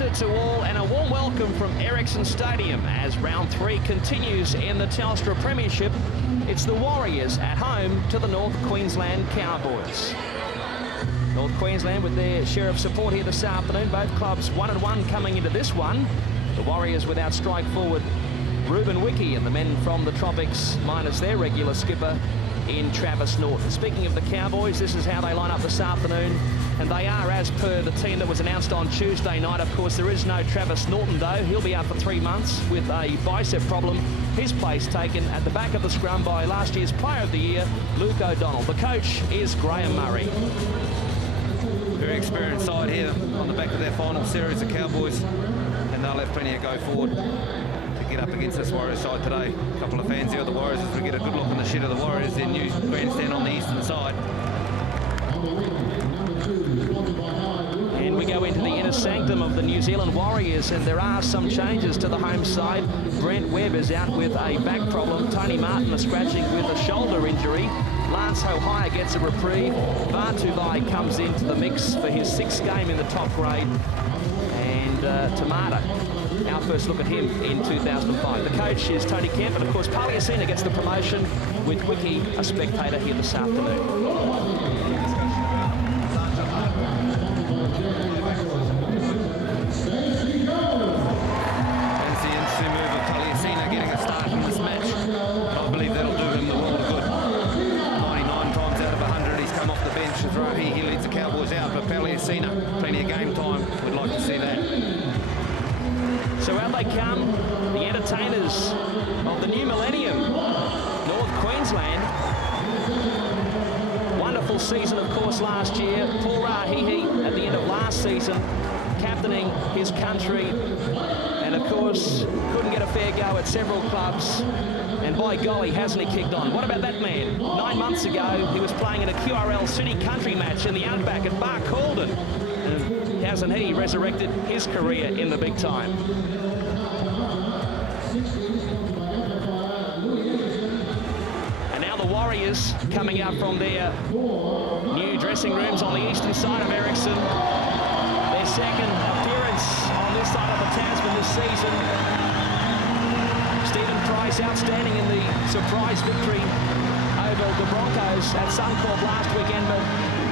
Easter to all and a warm welcome from Ericsson Stadium as round 3 continues in the Telstra Premiership. It's the Warriors at home to the North Queensland Cowboys. North Queensland with their share of support here this afternoon. Both clubs 1-1 coming into this one. The Warriors without strike forward Ruben Wiki and the men from the Tropics minus their regular skipper in Travis Norton. Speaking of the Cowboys, this is how they line up this afternoon, and they are as per the team that was announced on Tuesday night. Of course, there is no Travis Norton though. He'll be out for 3 months with a bicep problem. His place taken at the back of the scrum by last year's Player of the Year, Luke O'Donnell. The coach is Graham Murray. Very experienced side here on the back of their final series, the Cowboys, and they'll have plenty of go forward to get up against this Warriors side today. A couple of fans here of the Warriors as we get a good look on the shed of the Warriors, their new grandstand on the eastern side. And we go into the inner sanctum of the New Zealand Warriors, and there are some changes to the home side. Brent Webb is out with a back problem. Tony Martin is scratching with a shoulder injury. Lance Hohaya gets a reprieve. Vartuvai comes into the mix for his 6th game in the top grade. And Tamata, our first look at him in 2005. The coach is Tony Kemp, and of course Paliacina gets the promotion with Wiki a spectator here this afternoon. He leads the Cowboys out, but Paliacina, plenty of game time. We'd like to see that. So out they come, the entertainers of the new millennium, North Queensland. Wonderful season, of course, last year. Paul Rahihi at the end of last season, captaining his country, and of course, couldn't get a fair go at several clubs. And by golly, hasn't he kicked on? What about that man? 9 months ago, he was playing in a QRL City Country match in the Outback at Bar Calden. And hasn't he resurrected his career in the big time? And now the Warriors coming out from their new dressing rooms on the eastern side of Ericsson. Their second appearance on this side of the Tasman this season. Stephen Price outstanding in the surprise victory over the Broncos at Suncorp last weekend. But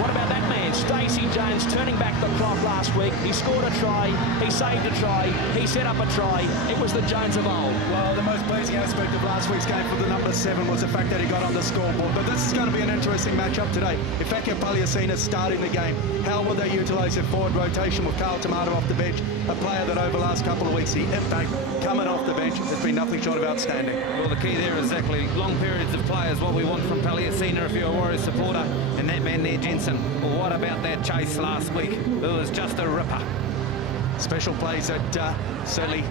what about that man, Stacey Jones, turning back the clock last week? He scored a try, he saved a try, he set up a try. It was the Jones of old. Well, the most pleasing aspect of last week's game for the number 7 was the fact that he got on the scoreboard. But this is going to be an interesting matchup today. If Eke Paliacina starting the game, how will they utilise their forward rotation with Carl Tomato off the bench? A player that over the last couple of weeks, the impact coming off the bench has been nothing short of outstanding. Well, the key there is exactly long periods of play is what we want from Paliacina if you're a Warriors supporter. And that man there, Jensen. Well, what about that chase last week? It was just a ripper. Special plays that certainly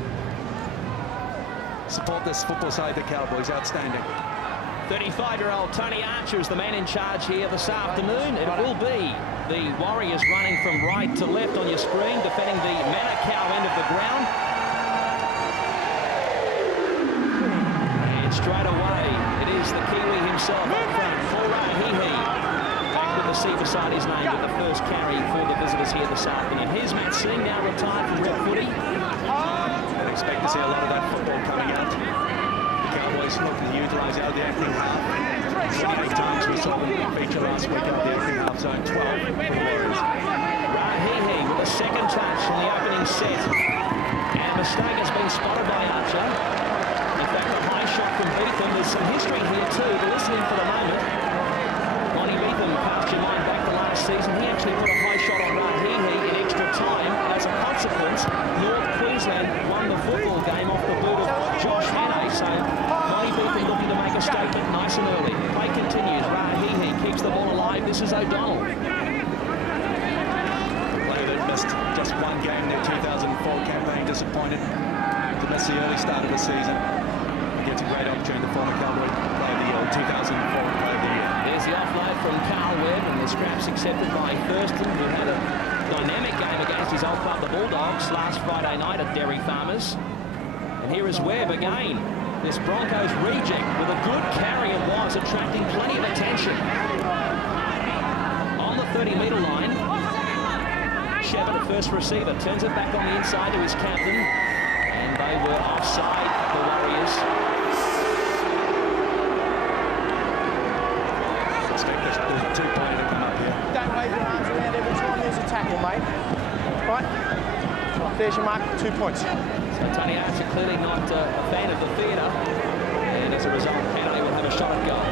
support this football side, the Cowboys. Outstanding. 35-year-old Tony Archer is the man in charge here this afternoon. It will be the Warriors running from right to left on your screen, defending the Manukau end of the ground. And straight away, it is the Kiwi himself up front, Paul Rahihi. Back with the C beside his name with the first carry for the visitors here this afternoon. Here's Matt Singh, now retired from red footy. I'd expect to see a lot of that football coming out. Cowboys looking to utilise out the acting half. 28 times we saw them feature last week out the acting half zone 12 for the Warriors. Rahihi with a second touch in the opening set. And a mistake has been spotted by Archer. In fact, a high shot from Beetham. There's some history here too, but listen in for the moment. Lonnie Beetham, cast your mind back to last season. He actually put a high shot on Rahihi in extra time. As a consequence, North Queensland won the football game off the boot of Josh Hannay. So Lonnie Beetham looking to make a statement nice and early. Play continues. Rahihi keeps the ball alive. This is O'Donnell. Player that missed just one game in their 2004 campaign, disappointed to miss the early start of the season. He gets a great opportunity to former Cowboy Player of the Year, 2004 Player of the Year. There's the offload from Carl Webb, and the scraps accepted by Thurston, who had a dynamic game against his old club, the Bulldogs, last Friday night at Dairy Farmers. And here is Webb again. This Broncos reject with a good carry and was attracting plenty of attention. On the 30-metre line, Shepherd, the first receiver, turns it back on the inside to his captain. And they were offside, the Warriors. There's a 2-pointer to come up here. Don't wave your arms around every time there's a tackle, mate. Right? There's your mark, 2 points. So Tony Archer clearly not a fan of the theatre. And as a result, Hannay will have a shot at goal.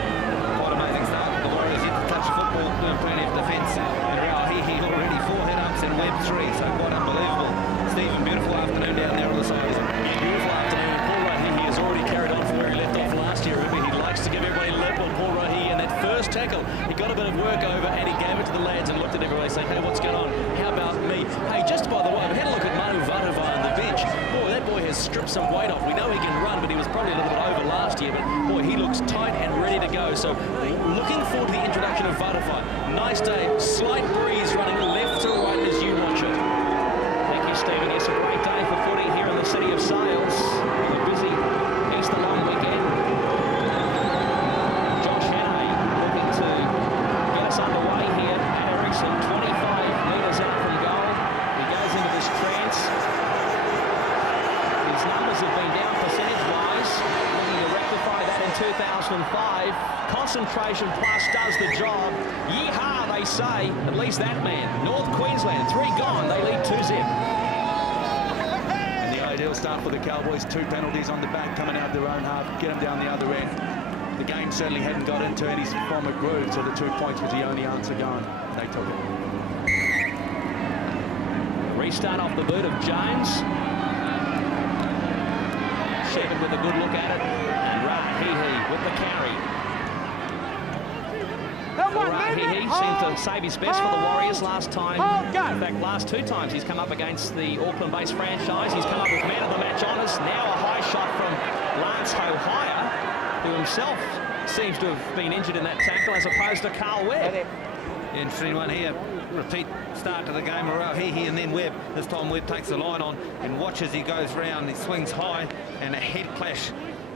Quite amazing start. The Warriors yet to touch the football, doing plenty of defence. And Rauhihi already 4 head-ups and Webb 3, so quite unbelievable. Stephen, beautiful afternoon down there on the side, isn't it? Yeah, beautiful afternoon. Paul Rahihi has already carried on from where he left off last year. Remember, he likes to give everybody a lip on Paul Rahihi, and that first tackle, he got a bit of work over and he gave it to the lads and looked at everybody saying, hey, what's going on? How about me? Hey, just by the way, we had a look at Manu Vadova on the bench. Boy, that boy has stripped some weight off. We know he can run, but he was probably a little bit over last year, but boy, he looks tight and ready to go. So looking forward to the introduction of Vadova. Nice day, slight breeze running left to right as you watch it. Thank you, Stephen. It's a great day for footy here in the city of Sales. A busy Easter long weekend. Josh Hannay looking to get us underway here at Ericsson. 25 metres out from goal. He goes into this trance. His numbers have been down percentage-wise. Looking to rectify that in 2005. Concentration plus does the job. Yeehaw, they say. At least that man. North Queensland, 3 gone. They lead 2-0. And the ideal start for the Cowboys. 2 penalties on the back, coming out their own half, get them down the other end. The game certainly hadn't got into any form of groove, so the 2 points was the only answer going. They took it. Restart off the boot of Jones. Shepherd with a good look at it. And Rahihi with the carry. Rahihi seemed to save his best for the Warriors last time. In fact, last 2 times he's come up against the Auckland-based franchise. He's come up with man of the match honours. Now a high shot from Lance Hohire, who himself seems to have been injured in that tackle, as opposed to Carl Webb. Interesting one here. Repeat start to the game of Rauhihi and then Webb. This time Webb takes the line on and watches he goes round. He swings high and a head clash.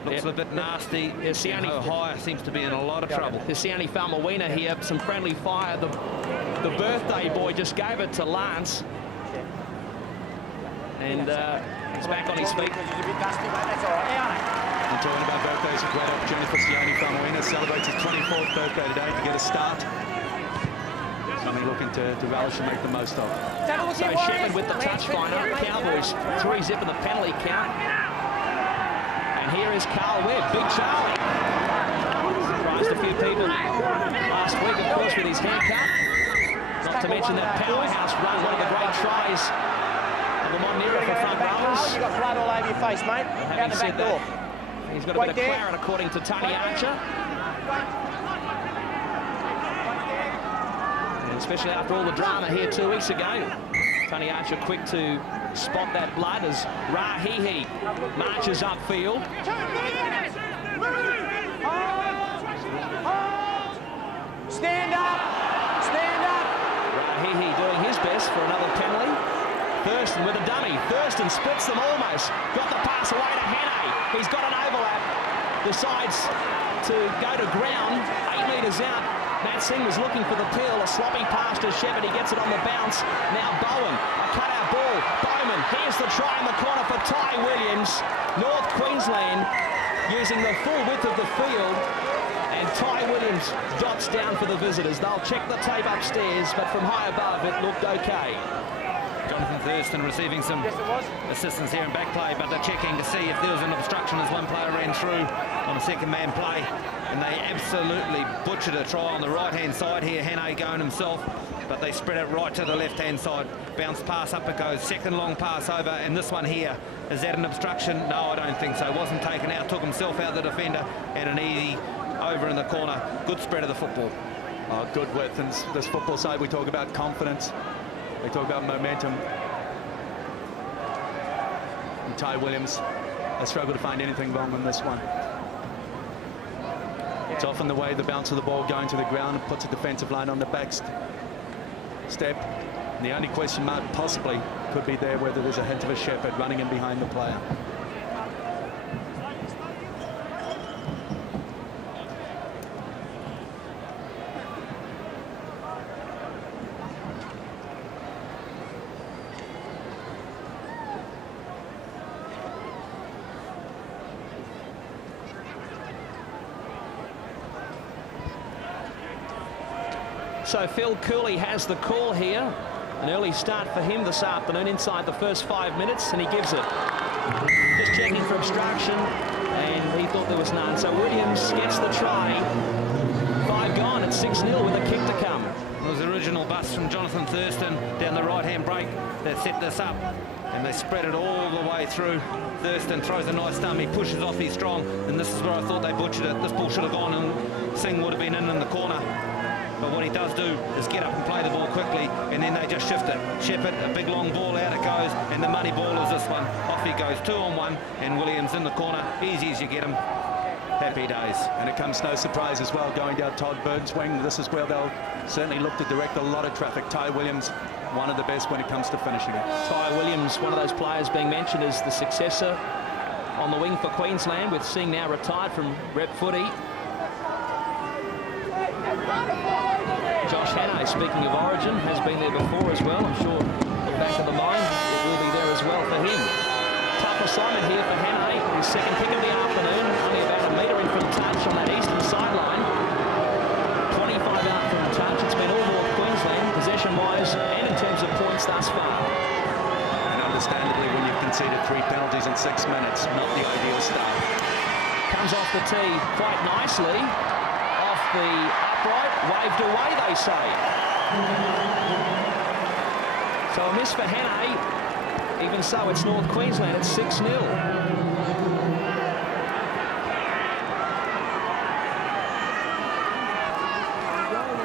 Looks a bit nasty. Hohire sees to be in a lot of trouble. Sione Famawina here, some friendly fire. The birthday boy just gave it to Lance. And he's back on his feet. And talking about birthdays, a great opportunity for Sione Famawina. Celebrates his 24th birthday today to get a start. Something looking to relish and make the most of. So Shepherd with the touch finder. Cowboys 3-zip in the penalty count. And here is Carl Webb, Big Charlie. Surprised a few people last week, of course, with his haircut. Not to mention that powerhouse run, one of the great tries of the Monera for front rowers. You've got blood all over your face, mate. Out the back door. He's got a bit of claret, according to Tony Archer. And especially after all the drama here 2 weeks ago. Tony Archer quick to spot that blood as Rahihi marches upfield. Stand up! Stand up! Rahihi doing his best for another penalty. Thurston with a dummy. Thurston splits them almost. Got the pass away to Hannay. He's got an overlap. Decides to go to ground. 8 metres out. Matt Singh was looking for the peel. A sloppy pass to Shepherd. He gets it on the bounce. Now Bowen. A cut-out ball. Bowman. Here's the try in the corner for Ty Williams. North Queensland using the full width of the field. And Ty Williams dots down for the visitors. They'll check the tape upstairs, but from high above it looked okay. Jonathan Thurston receiving some assistance here in back play, but they're checking to see if there was an obstruction as one player ran through on a second man play, and they absolutely butchered a try on the right hand side here. Hannay going himself, but they spread it right to the left hand side. Bounce pass, up it goes, second long pass over, and this one here, is that an obstruction? No, I don't think so. Wasn't taken out, took himself out the defender, and an easy over in the corner. Good spread of the football. Good width, and this football side, we talk about confidence. They talk about momentum. And Ty Williams has struggled to find anything wrong on this one. It's often the way the bounce of the ball going to the ground puts a defensive line on the back step. And the only question mark possibly could be there whether there's a hint of a Shepherd running in behind the player. So Phil Cooley has the call here. An early start for him this afternoon inside the first 5 minutes, and he gives it. Just checking for obstruction, and he thought there was none. So Williams gets the try. 5 gone at 6-0 with a kick to come. It was the original bust from Jonathan Thurston down the right-hand break that set this up, and they spread it all the way through. Thurston throws a nice thumb, he pushes off, he's strong, and this is where I thought they butchered it. This ball should have gone, and Singh would have been in the corner. But what he does do is get up and play the ball quickly, and then they just shift it. Shepherd, a big long ball, out it goes, and the money ball is this one. Off he goes, 2-on-1, and Williams in the corner. Easy as you get him. Happy days. And it comes no surprise as well, going down Todd Burns' wing. This is where they'll certainly look to direct a lot of traffic. Ty Williams, one of the best when it comes to finishing it. Ty Williams, one of those players being mentioned as the successor on the wing for Queensland, with Singh now retired from rep footy. Josh Hannay, speaking of origin, has been there before as well. I'm sure the back of the mind, it will be there as well for him. Tough assignment here for Hannay, his second kick of the afternoon, only about a metre in from touch on that eastern sideline. 25 out from touch. It's been all North Queensland, possession-wise and in terms of points thus far. And understandably, when you've conceded 3 penalties in 6 minutes, not the ideal start. Comes off the tee quite nicely. Off the upright, waved away, they say. So a miss for Hannay. Even so, it's North Queensland at 6-0.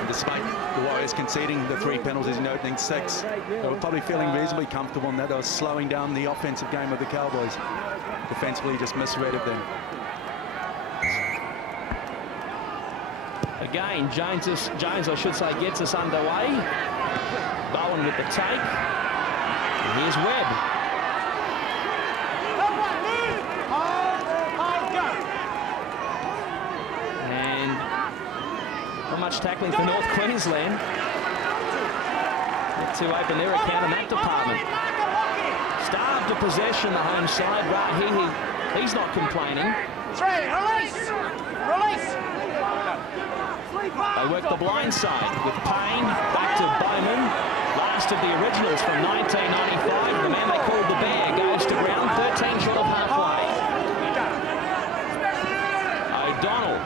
Despite the Warriors conceding the 3 penalties in the opening 6, they were probably feeling reasonably comfortable in that they were slowing down the offensive game of the Cowboys. Defensively, just misread it then. Again, Jones, I should say, gets us underway. Bowen with the take. And here's Webb. And not much tackling for North Queensland. Not too open their account in that department. Starved of possession, the home side. Rahi, he's not complaining. Release! They work the blind side with Payne, back to Bowman. Last of the originals from 1995. The man they called the Bear goes to ground, 13 short of halfway. O'Donnell.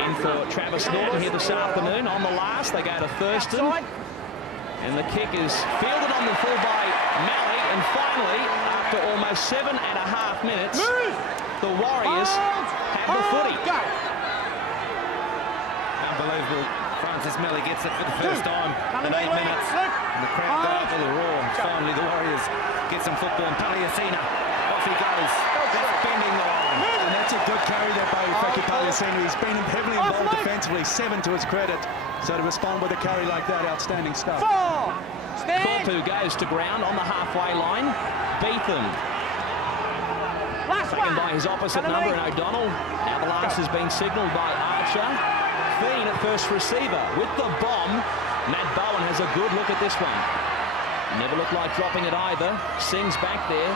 In for Travis Norton here this afternoon. On the last, they go to Thurston. And the kick is fielded on the full by Malley. And finally, after almost 7.5 minutes, the Warriors have the footy. Unbelievable. Francis Malley gets it for the first time in 8 minutes. And the crowd go up with a roar. Finally, the Warriors get some football. And Paliasina, off he goes. That's bending the line. And that's a good carry there by Feki Paliasina. He's been heavily involved defensively, 7 to his credit. So to respond with a carry like that, outstanding stuff. Corpu goes to ground on the halfway line. Beetham. Taken by his opposite number in O'Donnell. Now the last has been signalled by Archer. Fiend at first receiver with the bomb. Matt Bowen has a good look at this one. Never looked like dropping it either. Singh's back there.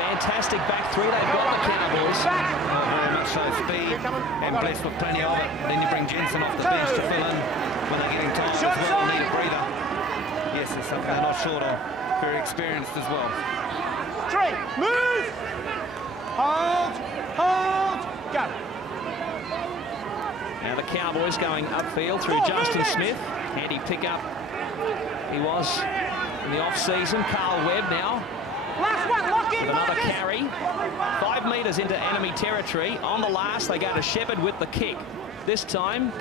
Fantastic back three they've got, the Cowboys. Very much so. Speed and blessed with plenty of it. Then you bring Jensen off the bench to fill in when they're getting tired as well. Need a breather. Yes, it's something they're not short of. Very experienced as well. 3, move! Hold, go. Now the Cowboys going upfield through Justin Smith. Handy pick-up he was in the off-season. Carl Webb now. Last one, lock in, With another Marcus. carry. 5 metres into enemy territory. On the last, they go to Shepherd with the kick. This time,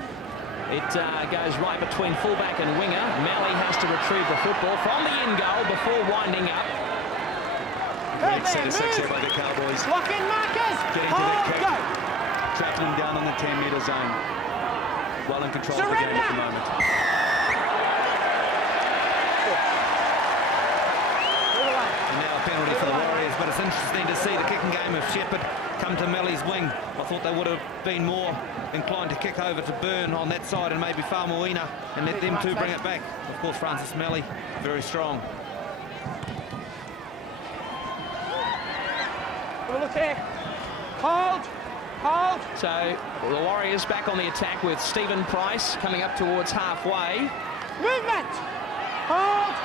it goes right between fullback and winger. Malley has to retrieve the football from the in goal before winding up. Great set of 6 here by the Cowboys. Lock in, Marcus. Getting to the kick. Trapping down on the 10-metre zone. Well in control of the game at the moment. And now a penalty for the Warriors, but it's interesting to see the kicking game of Shepherd come to Malley's wing. I thought they would have been more inclined to kick over to Byrne on that side and maybe Faumuina and let them two bring it back. Of course, Francis Malley, very strong. Look here. Hold. Hold. So the Warriors back on the attack with Stephen Price coming up towards halfway. Movement. Hold.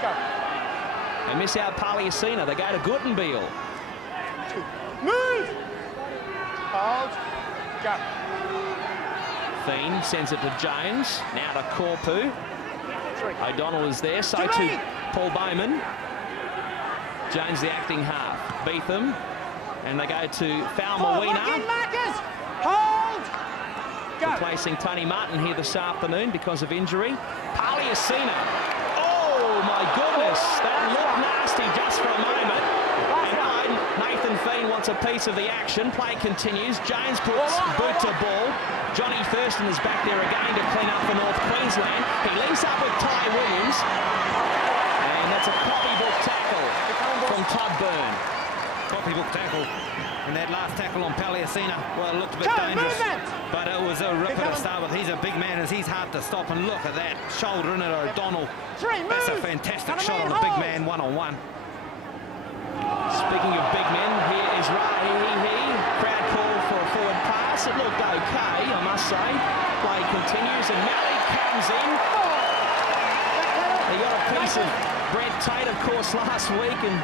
Go. They miss out Paliacina. They go to Guttenbeil. Move. Hold. Go. Fiend sends it to Jones. Now to Corpu. 3. O'Donnell is there. So to Paul Bowman. Jones the acting half. Beetham. And they go to Falmawina. Marcus. Hold. Go. Replacing Tony Martin here this afternoon because of injury. Paliacina. Oh my goodness. That looked nasty just for a moment. And Nathan Fiend wants a piece of the action. Play continues. Jones puts boot to ball. Johnny Thurston is back there again to clean up for North Queensland. He links up with Ty Williams. And that's a copybook tackle from Todd Byrne. Copybook tackle. And that last tackle on Paliacina, well, it looked a bit dangerous. But it was a ripper to start with. He's a big man, and he's hard to stop. And look at that, shoulder in it, O'Donnell. That's a fantastic shot on the big man, one-on-one. Speaking of big men, here is Rahihi. Crowd call for a forward pass. It looked okay, I must say. Play continues, and Malley comes in. He got a piece of Brent Tate, of course, last week, and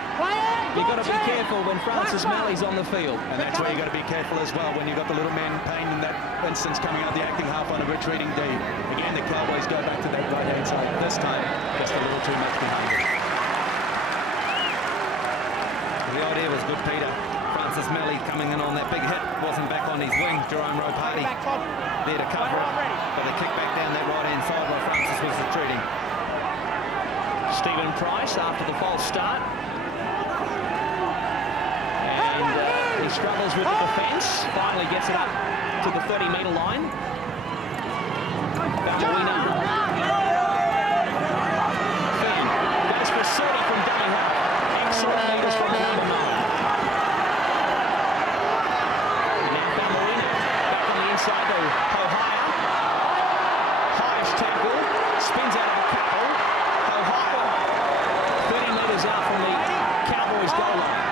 you've got to be careful when Francis Malley's on the field. And that's where you've got to be careful as well when you've got the little man Payne in that instance coming out the acting half on a retreating D. Again, the Cowboys go back to that right-hand side. This time, just a little too much behind it. The idea was good, Peter. Francis Malley coming in on that big hit. Wasn't back on his wing. Jerome Ropati there to cover it. But they kicked back down that right-hand side while Francis was retreating. Stephen Price after the false start. And he struggles with the defence. Finally gets it up to the 30-metre line. Balmerina. Finn goes for 30 from dummy half. Excellent metres from number 9. And now Balmerina back on the inside to Hohaya. Highest tackle. Spins out of a couple. Hohaya 30 metres out from the Cowboys goal line.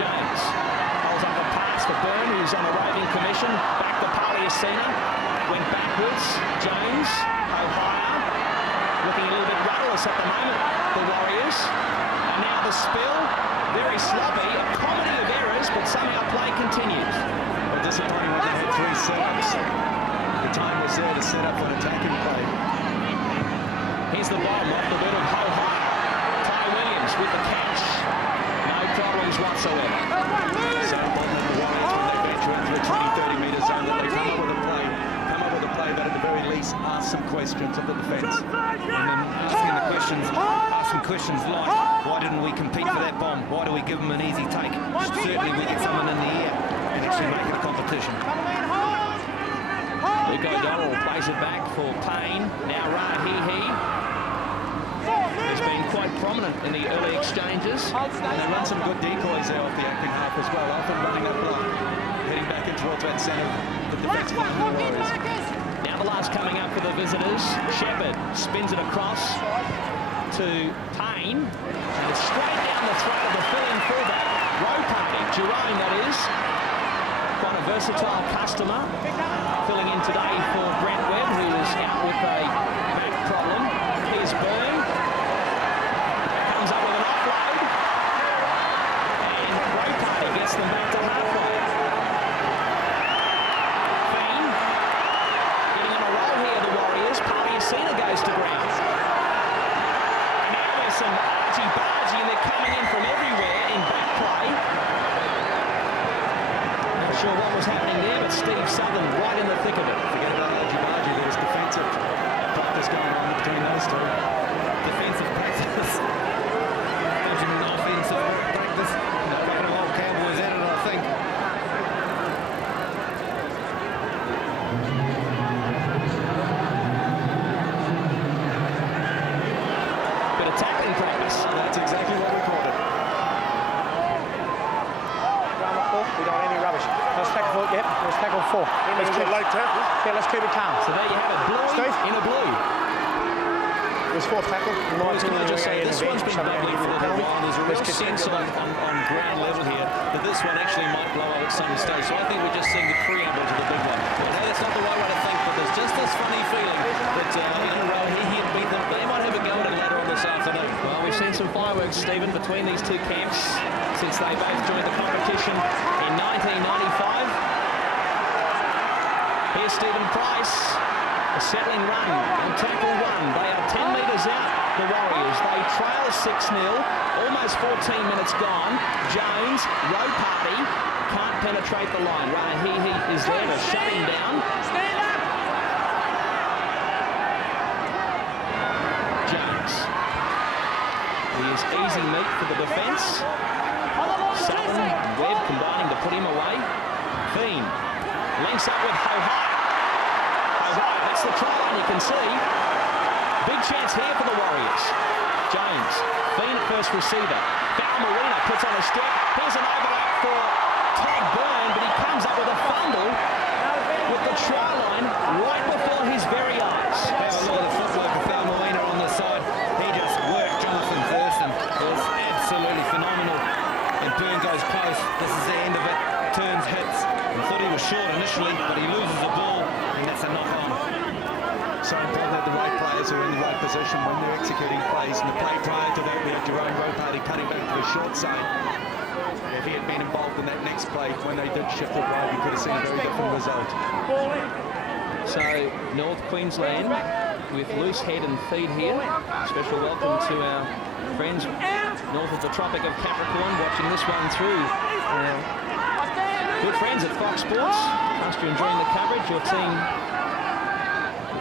James holds up a pass for Byrne, who's on a roving commission. Back to Paliacina. Went backwards. Jones. Hohaya. Looking a little bit rudderless at the moment, the Warriors. And now the spill. Very sloppy. A comedy of errors, but somehow play continues. Well, disappointing when they had 3 setups. The time was there to set up an attacking play. Here's the bomb off the boot of Hohaya. Ty Williams with the catch. No problems whatsoever. So important that the Warriors, when they venture into a 20-30 metre zone, that they come up with a play that at the very least ask some questions of the defence. And then ask some questions like, why didn't we compete for that bomb? Why do we give them an easy take? Certainly we get someone in the air and actually make it a competition. Luke O'Donnell plays it back for Payne. Now Rahihi. He's been quite prominent in the early exchanges. And they run some good decoys there off the acting half as well, often running that block, heading back in towards that centre, the defence line of the Warriors. Now the last coming up for the visitors. Shepherd spins it across to Payne. And it's straight down the throat of the fill-in fullback. Ropati, Jerome that is. Quite a versatile customer. Filling in today for Brent Webb, who is out with a back problem. Here's Byrne. Comes up with an offload. And Ropati gets them back to halfway. Fiend. Getting on a roll here, the Warriors. Paliacina goes to ground. Now there's some argy-bargy, and they're coming in from everywhere in back play. Not sure what was happening there, but Steve Southern right in the thick of it. Forget about argy-bargy, there was defensive practice going on between those two. Defensive practice. Benjamin offensive practice. And a couple of old Cowboys at it, I think. Bit of tackling practice. That's exactly what we called it. We don't want any rubbish. Let's tackle 4. Yep, let's tackle 4. Let's keep late tackle. Yeah, let's keep it calm. So there you have it. Blue Steve? in a blue. His fourth tackle. Can I just say, this one's been bubbling for a little while. There's a real sense on ground level here that this one actually might blow up at some stage. So I think we're just seeing the preamble to the big one. But hey, that's not the right way to think, but there's just this funny feeling that NRL, he and beat them. They might have a go at it later on this afternoon. Well, we've seen some fireworks, Stephen, between these two camps since they both joined the competition in 1995. Here's Stephen Price, a settling run on tackle one. They are 10 metres out, the Warriors. They trail 6-0, almost 14 minutes gone. Jones, row party, can't penetrate the line. Rahihi is there to shut him down. Jones. He is easy meat for the defence. Sutton and Webb combining to put him away. Fiend links up with Ho-Hi. Ho-Hi, that's the try line you can see. Big chance here for the Warriors. Jones, Fiend at first receiver. Foul Marina puts on a step. Here's an overlap for Todd Byrne, but he comes up with a fumble with the try line right before his very eyes. Have a look at the footwork of Foul Marina on the side. He just worked Jonathan Thurston. It was absolutely phenomenal. And Byrne goes close. This is the end of it. Turns, hits. I thought he was short initially, but he loses the ball, and that's a knock-on. So important that the right players are in the right position when they're executing plays. And the play prior to that, we had Jerome Roparty cutting back to the short side. If he had been involved in that next play, when they did shift it right, we could have seen a very different result. So North Queensland with loose head and feet here. Special welcome to our friends north of the Tropic of Capricorn watching this one through. Good friends at Fox Sports. Trust you're enjoying the coverage. Your team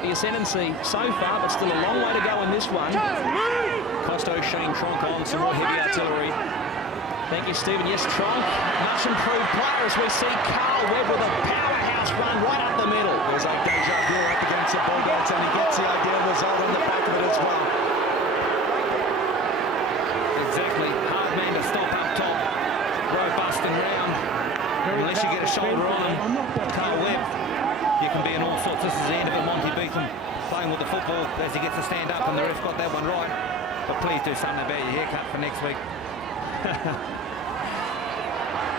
the ascendancy so far, but still a long way to go in this one. Costo, Shane Tronk on, some more heavy artillery. Thank you, Stephen. Yes, Tronk, much improved player as we see Carl Webb with a powerhouse run right up the middle. There's like deja vu up against the Bulldogs, and he gets the ideal result on the back of it as well. Exactly. Hard man to stop up top. Robust and round. Unless you get a shoulder on him. Carl Webb, you can be in all sorts. This is the end of it. Monty Beetham playing with the football as he gets to stand up, and the ref got that one right. But please do something about your haircut for next week.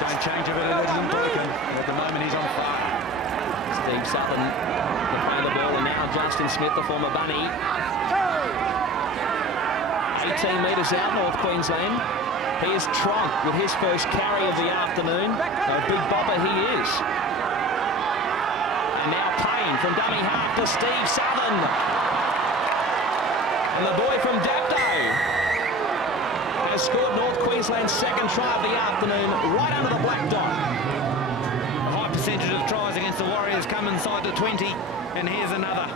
Don't change it, it isn't broken. At the moment, he's on fire. Steve Sutton to play the ball, and now Justin Smith, the former bunny. 18 metres out, North Queensland. Here's Tronk with his first carry of the afternoon. A big bopper he is. And now Payne from dummy half to Steve Southern. And the boy from Dapto has scored North Queensland's second try of the afternoon right under the black dot. A high percentage of tries against the Warriors come inside the 20, and here's another.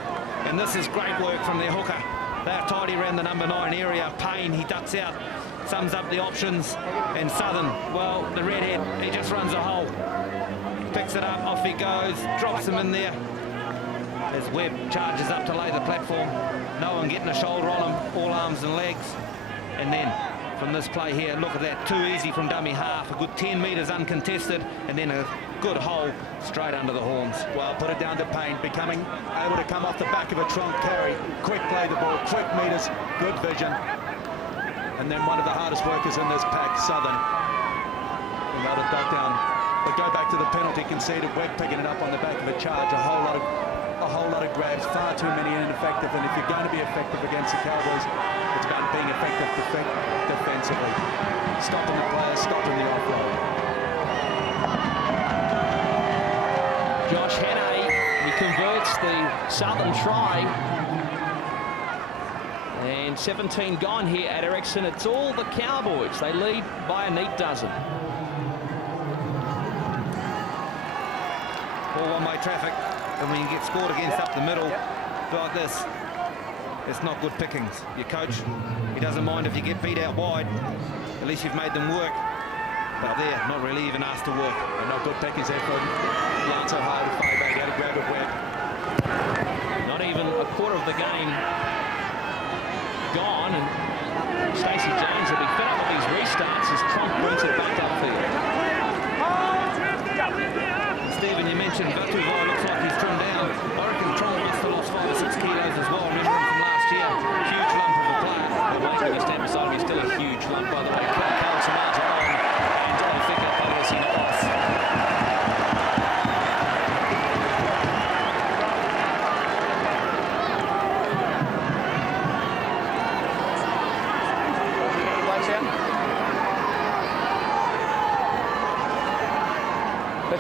And this is great work from their hooker. They're tidy around the number 9 area. Payne, he ducks out, sums up the options, and Southern, well, the redhead, he just runs a hole. Picks it up, off he goes, drops him in there. As Webb charges up to lay the platform. No one getting a shoulder on him, all arms and legs. And then from this play here, look at that, too easy from dummy half, a good 10 metres uncontested, and then a good hole straight under the horns. Well, put it down to Payne, becoming able to come off the back of a trunk carry, quick play the ball, quick metres, good vision. And then one of the hardest workers in this pack, Southern. Another duck down. But go back to the penalty conceded, Webb picking it up on the back of a charge, a whole lot of grabs, far too many ineffective, and if you're going to be effective against the Cowboys, it's about being effective defensively. Stopping the players, stopping the offload. Josh Hannay, he converts the Southern try. And 17 gone here at Ericsson. It's all the Cowboys. They lead by a neat dozen. All one-way traffic, and when you get scored against up the middle like this, it's not good pickings. Your coach, he doesn't mind if you get beat out wide. At least you've made them work. But they're not really even asked to work. And not good pickings there for Lance O'Hara to fire back, had a grab of Webb. Not even a quarter of the game gone, and Stacey Jones will be fed up with these restarts as Trump brings it back upfield. Stephen, you mentioned Vatuvai looks like he's trimmed down. I reckon Trump must have lost 5 or 6 kilos as well. Remember him from last year. Huge lump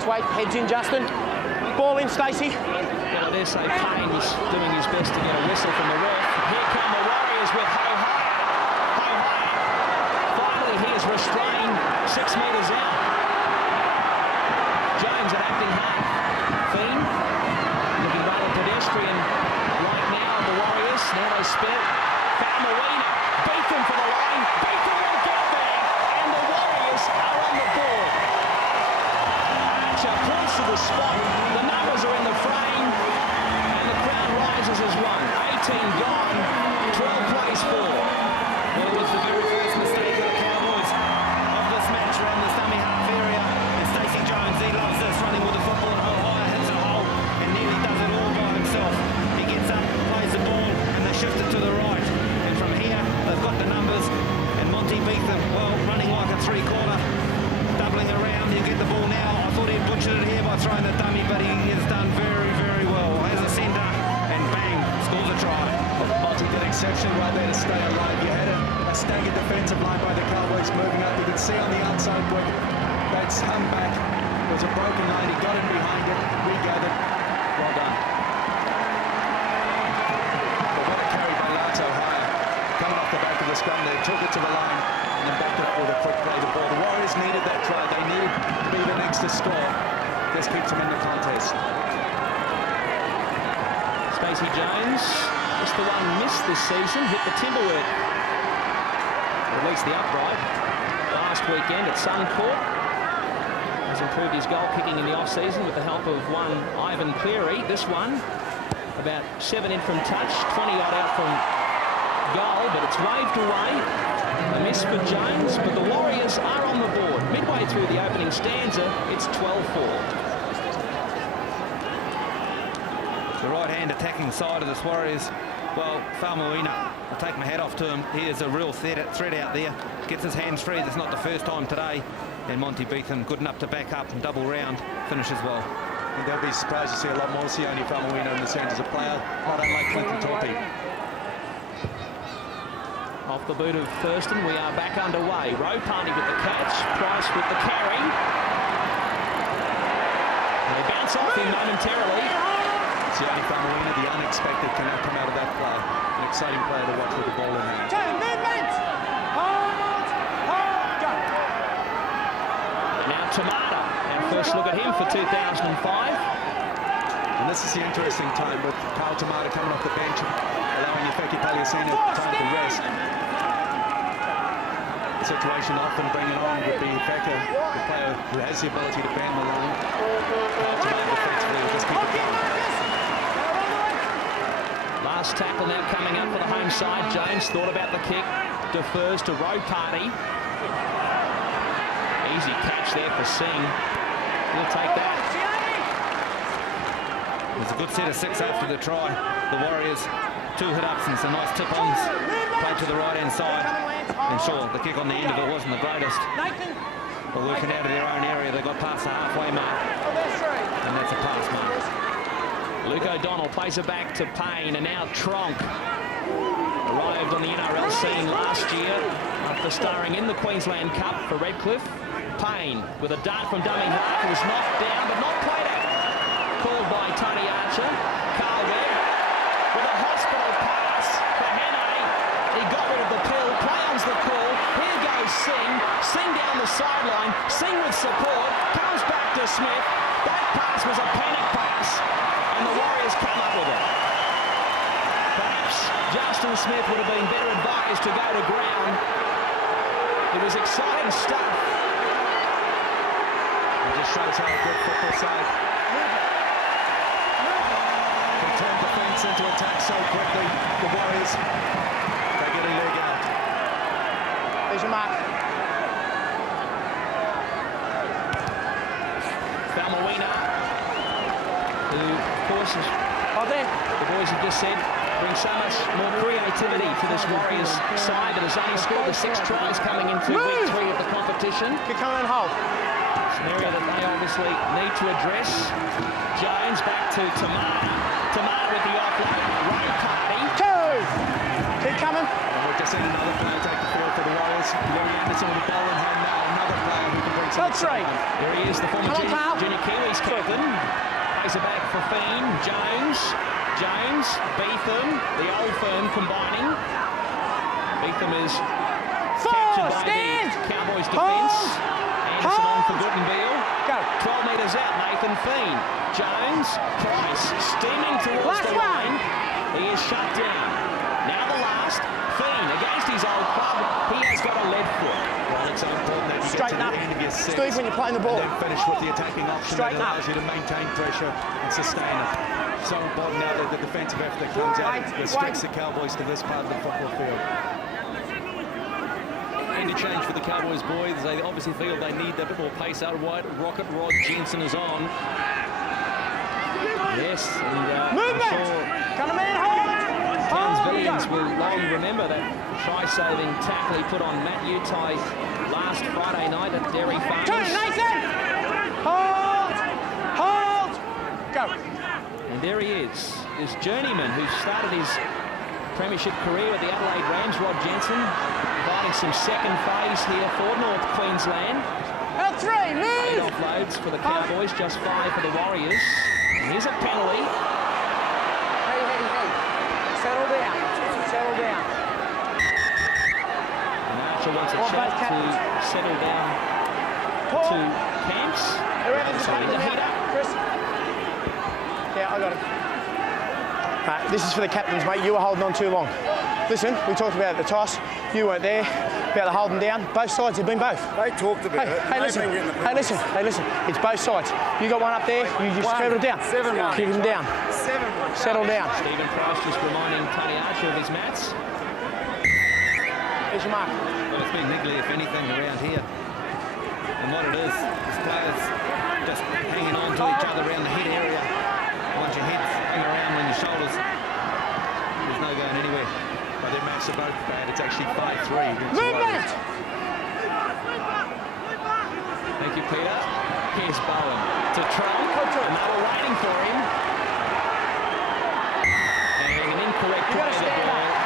Let's wait. Heads in, Justin. Ball in, Stacey. Well, I dare say Payne's doing his best to get a whistle from the ref. Here come the Warriors with Ho Higher. Finally, he is restrained 6 metres out. Jones at acting half. Fiend looking rather pedestrian right now. The Warriors, now they spin it. Falmawina, Beetham for the line. Beetham will get there, and the Warriors are on the board. Archer points to the spot. The numbers are in the frame, and the crowd rises as one. 18 gone, 12 plays for. Well, it was the very first mistake of the Cowboys of this match around the dummy half area. And Stacey Jones, he loves this, running with the football and high, hits a hole, and nearly does it all by himself. He gets up, plays the ball, and they shift it to the right. And from here, they've got the numbers, and Monty Beetham, well, running like a three-quarter, doubling around. He'll get the ball now. I thought he'd butchered it here by throwing the dummy, but he has done very, very well. Has a centre, and bang, scores a try. Monty did exceptionally well there to stay alive. You had a staggered defensive line by the Cowboys moving up. You could see on the outside where that's hung back. There was a broken line. He got in behind it, regathered. Well done. But what a carry by Lato Higher. Coming off the back of the scrum there, took it to the line and then backed it up with a quick play the ball. The Warriors needed that try. They needed to be the next to score. This keeps them in the contest. Stacey Jones, just the one missed this season, hit the timberwork. Or at least the upright. Last weekend at Suncorp. Has improved his goal kicking in the off-season with the help of one Ivan Cleary. This one, about 7 in from touch, 20-odd out from goal, but it's waved away. A miss for Jones, but the Warriors are on the board. Midway through the opening stanza, it's 12-4. The right-hand attacking side of this Warriors, well, Falmawina, I'll take my hat off to him. He is a real threat out there. Gets his hands free. That's not the first time today. And Monty Beetham, good enough to back up and double round, finishes well. And they'll be surprised to see a lot more Sione Falmawina in the centre as a player, not unlike Clinton Torpey. Off the boot of Thurston, we are back underway. Rowe Party with the catch, Price with the carry. They bounce off him momentarily. Sione Falmawina, the unexpected, can come out of that play. An exciting player to watch with the ball in hand. Now Tamata, our first look at him for 2005. And this is the interesting time with Kyle Tamata coming off the bench, allowing Ifeki Paliasina time to rest. The situation often bringing on would be Ifeka, the player who has the ability to band the line. Tamata defensively will just keep it going. Last tackle now coming up for the home side. Jones thought about the kick, defers to Rowe Party. Easy catch there for Singh. He'll take that. It was a good set of 6 after the try. The Warriors, 2 hit-ups and some nice tip-ons. Played to the right-hand side. And sure, the kick on the end of it wasn't the greatest. But working out of their own area, they got past the halfway mark. And that's a pass mark. Luke O'Donnell plays it back to Payne, and now Tronk arrived on the NRL scene last year after starring in the Queensland Cup for Redcliffe. Payne with a dart from dummy half, was knocked down but not played at. Called by Tony Archer. Carl Webb with a hospital pass for Henne. He got rid of the pill, plans the call. Here goes Singh. Singh down the sideline. Singh with support. Comes back to Smith. That pass was a panic pass, and the Warriors come up with it. Perhaps Justin Smith would have been better advised to go to ground. It was exciting stuff. It just shows how a good football side can turn defence into attack so quickly. The Warriors, they get a leg out. There's your mark. Falmawina, who, of course, is, the boys have just said, brings so much more creativity to this Warriors side that has only scored the 6 tries coming into week 3 of the competition. Keep coming in hold. It's an area that they obviously need to address. Jones back to Tamata. Tamata with the offload. Rowe Party. 2. Keep coming. And we've just seen another player take the field for the Warriors. Louis Anderson with the ball in hand now. Another player who can bring That's right. There he is, the former Come on, junior Kiwis captain. Plays it back for Fiend. Jones, Beetham, the old firm combining. Beetham is captured by the Cowboys defence. Anderson on for Guttenbeil. Go. 12 metres out, Nathan Fiend. Jones, Price, steaming towards the line. He is shut down. Now the last, Fiend against his old club. He has got a lead foot. Well, it's so important that you Straighten get to up. the end of your sets. Steve, when you're playing the ball. And then finish with the attacking option. Straighten that allows up. you to maintain pressure and sustain it. So important now that the defensive effort that comes out restricts the Cowboys to this part of the football field. Any change for the Cowboys, boys? They obviously feel they need that bit more pace out wide. Rocket Rod Jensen is on. Yes, and Movement! I'm sure Come on, man, hold! Townsvillians will long remember that try-saving tackle he put on Matt Utai last Friday night at Dairy Farmers. Turn, Nathan! Hold! Go. And there he is, this journeyman who started his premiership career with the Adelaide Rams, Rod Jensen, providing some second phase here for North Queensland. Out 3, move! 8 offloads for the Cowboys, just 5 for the Warriors. And here's a penalty. Hey. Settle down. Settle down. And Archer wants a Well, chance both to captains. settle down Paul. to Camps. Whoever's Sorry, the the captain header. now. Chris. Yeah, I got it. This is for the captains, mate. You were holding on too long. Listen, we talked about the toss. You weren't there. About the holding down. Both sides have been both. They talked about it. Hey, listen. Hey, listen. It's both sides. You got one up there. You just settle down. 7-1. Keep him down. 7-1. Settle down. Stephen Price just reminding Tony Archer of his mats. There's your mark. Well, it's been niggly, if anything, around here. And what it is players just hanging on to each other around the head area. Once your heads hang around on your shoulders, there's no going anywhere. But their maps are both bad. It's actually 5-3 against the Movement! Warriors. Thank you, Peter. Here's Bowen to Trump, and they were waiting for him. And an incorrect You play gotta of the stand ball. up.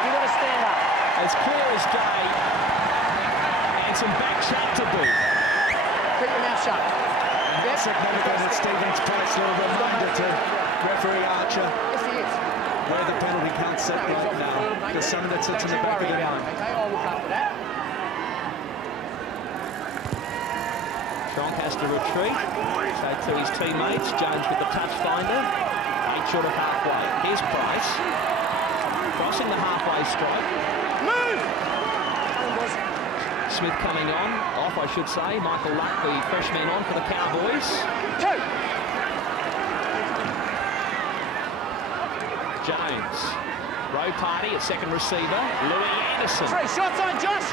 You gotta stand up. As clear as day, and some back shot to boot. Keep your mouth shut. That's significant at Stevens Price. Little reminder to referee Archer Yes, he is. where the penalty can't sit No, he's right off the now. field, mate. There's someone that sits in the Don't back of you the worry about line. it, okay? I'll look after that. Tronk has to retreat. So to his teammates. Jones with the touch finder. 8 short of halfway. Here's Price. Crossing the halfway stripe. Move! Smith coming on. Off, I should say. Michael Luck, the freshman on for the Cowboys. 2. Jones. Row party at second receiver. Louis Anderson. 3. Shots on, Josh!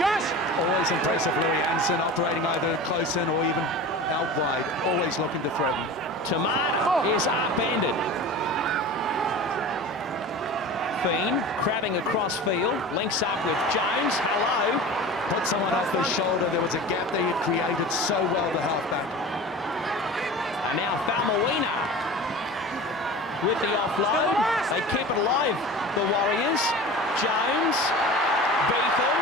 Josh! Always impressive, Louis Anderson, operating either close in or even out wide. Always looking to threaten. Tomato is upended. Fiend crabbing across field. Links up with Jones. Hello. Put someone off his shoulder. There was a gap that he had created so well, the halfback. And now Falmawina with the offload. They keep it alive, the Warriors. Jones, Beetham,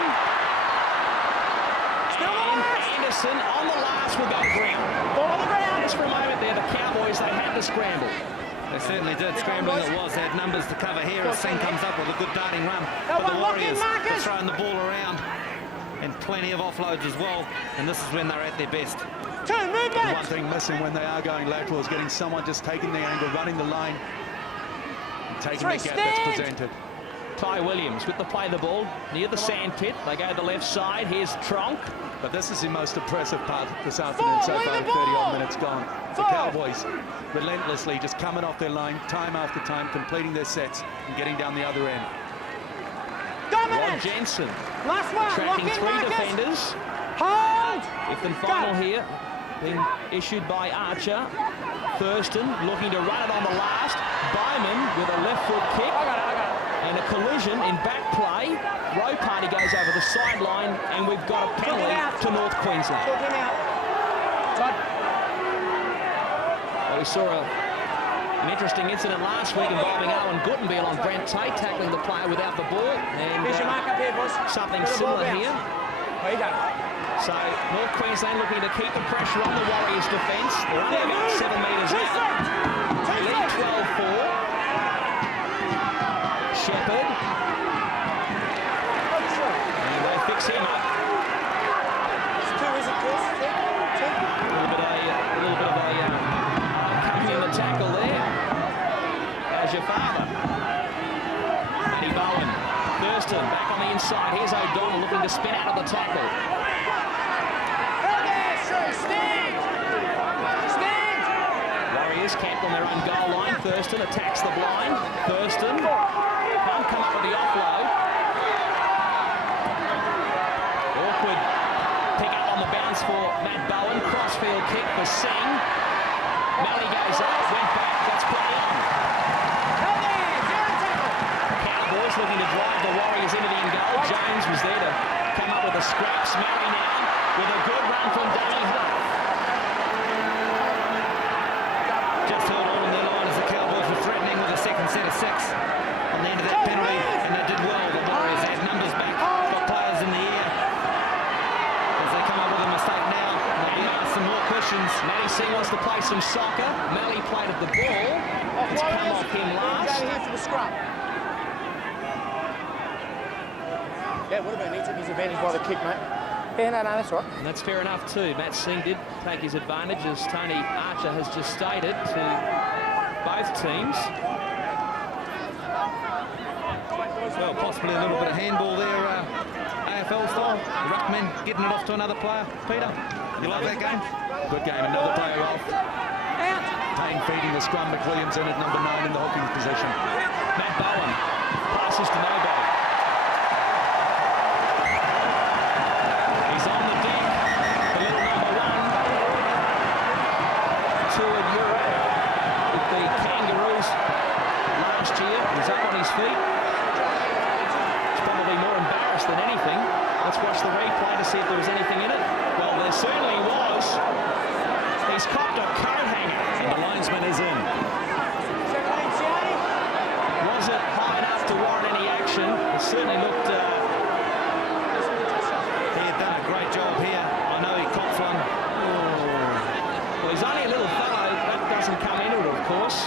and Anderson on the last will go ground. Ball on the ground! Just for a moment there, the Cowboys, they had to scramble. They certainly did. Scrambling it was. They had numbers to cover here as Singh comes up with a good darting run. But the Warriors are throwing the ball around. And plenty of offloads as well. And this is when they're at their best. 2, movement! The one thing missing when they are going lateral is getting someone just taking the angle, running the line, and taking the gap that's presented. Ty Williams with the play of the ball near the sand pit. They go to the left side. Here's Tronk. But this is the most impressive part this afternoon so far, 30-odd minutes gone. The Cowboys relentlessly just coming off their line, time after time, completing their sets and getting down the other end. Rod Dominant! Jensen Last one! tracking Lock in, 3 Marcus. defenders. Hold! Fifth and final here, being issued by Archer. Thurston looking to run it on the last. Bowman with a left foot kick. I got it. And a collision in back play. Row party goes over the sideline, and we've got a penalty to North Queensland. Took him out. Todd. Well, we saw an interesting incident last week involving Owen Guttenbeil on Brent Tate tackling the player without the ball. And Here's your mark up here, boys. something Get the ball similar bounce. here. There you go. So North Queensland looking to keep the pressure on the Warriors' defence. They're only about 7 metres out. They lead 12-4. Shepherd. And they fix him up. A little bit of a coming in the tackle there. How's your father? Matty Bowen. Thurston back on the inside. Here's O'Donnell looking to spin out of the tackle. Warriors camped on their own goal line. Thurston attacks the blind. Thurston can't come up with the offload. Awkward pick up on the bounce for Matt Bowen. Crossfield kick for Singh. Malley goes up, went back. That's play on. Cowboys looking to drive the Warriors into the in-goal. Jones was there to come up with a scrap. Malley now with a good run from Danny Huff. Just heard all in their line as the Cowboys were threatening with a second set of 6 on the end of that penalty, and they did well. The Warriors had numbers back, got players in the air. As they come up with a mistake now, they'll be asked some more questions. Matty Singh wants to play some soccer. Malley played at the ball. It's come off him last. Here for the scrum. Yeah, it would have been. He took his advantage by the kick, mate. Yeah, no, that's right. And that's fair enough too. Matt Singh did take his advantage, as Tony Archer has just stated, to both teams. Well, possibly a little bit of handball there, AFL style. Ruckman getting it off to another player. Peter, you like that game? Good game, another player off. Payne feeding the scrum. McWilliams in at number 9 in the hooking position. Matt Bowen passes to nobody. He's on the deck. The little number 1. Toured Europe with the Kangaroos last year. He's up on his feet. He's probably more embarrassed than anything. Let's watch the replay to see if there was anything in it. Well, there certainly was. He's copped a coat hanger. And the linesman is in. Was it high enough to warrant any action? It certainly looked... He had done a great job here. I know he copped one. Well, he's only a little fellow. That doesn't come into it, of course.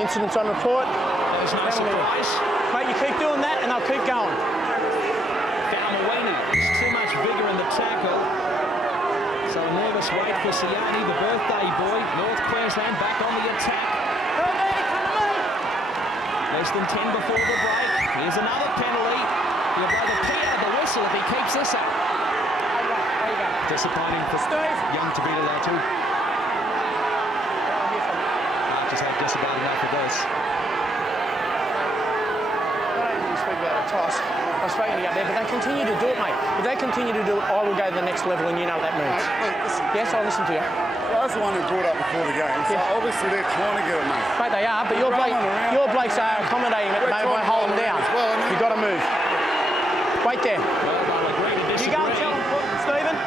Incidents on report. There was no surprise. Mate, you keep doing that and they'll keep going. Falmawini, there's too much vigour in the tackle. So a nervous wait for Sione, the birthday boy. North Queensland back on the attack. Less than 10 before the break. Here's another penalty. He'll blow the pee out of the whistle if he keeps this up. Disappointing for young Tavita Latu. Archer's had just about enough of this. Speak about a toss. I've spoken to you out there, but they continue to do it, mate. If they continue to do it, I will go to the next level, and you know what that means. Yes, I'll listen to you. Well, I was the one who brought up before the game, so obviously they're trying to get it, mate. Mate, they are, but your blokes are accommodating at the moment by holding down. You've got to move. Wait there. Well, they'll agree to disagree. You go and tell them, Stephen.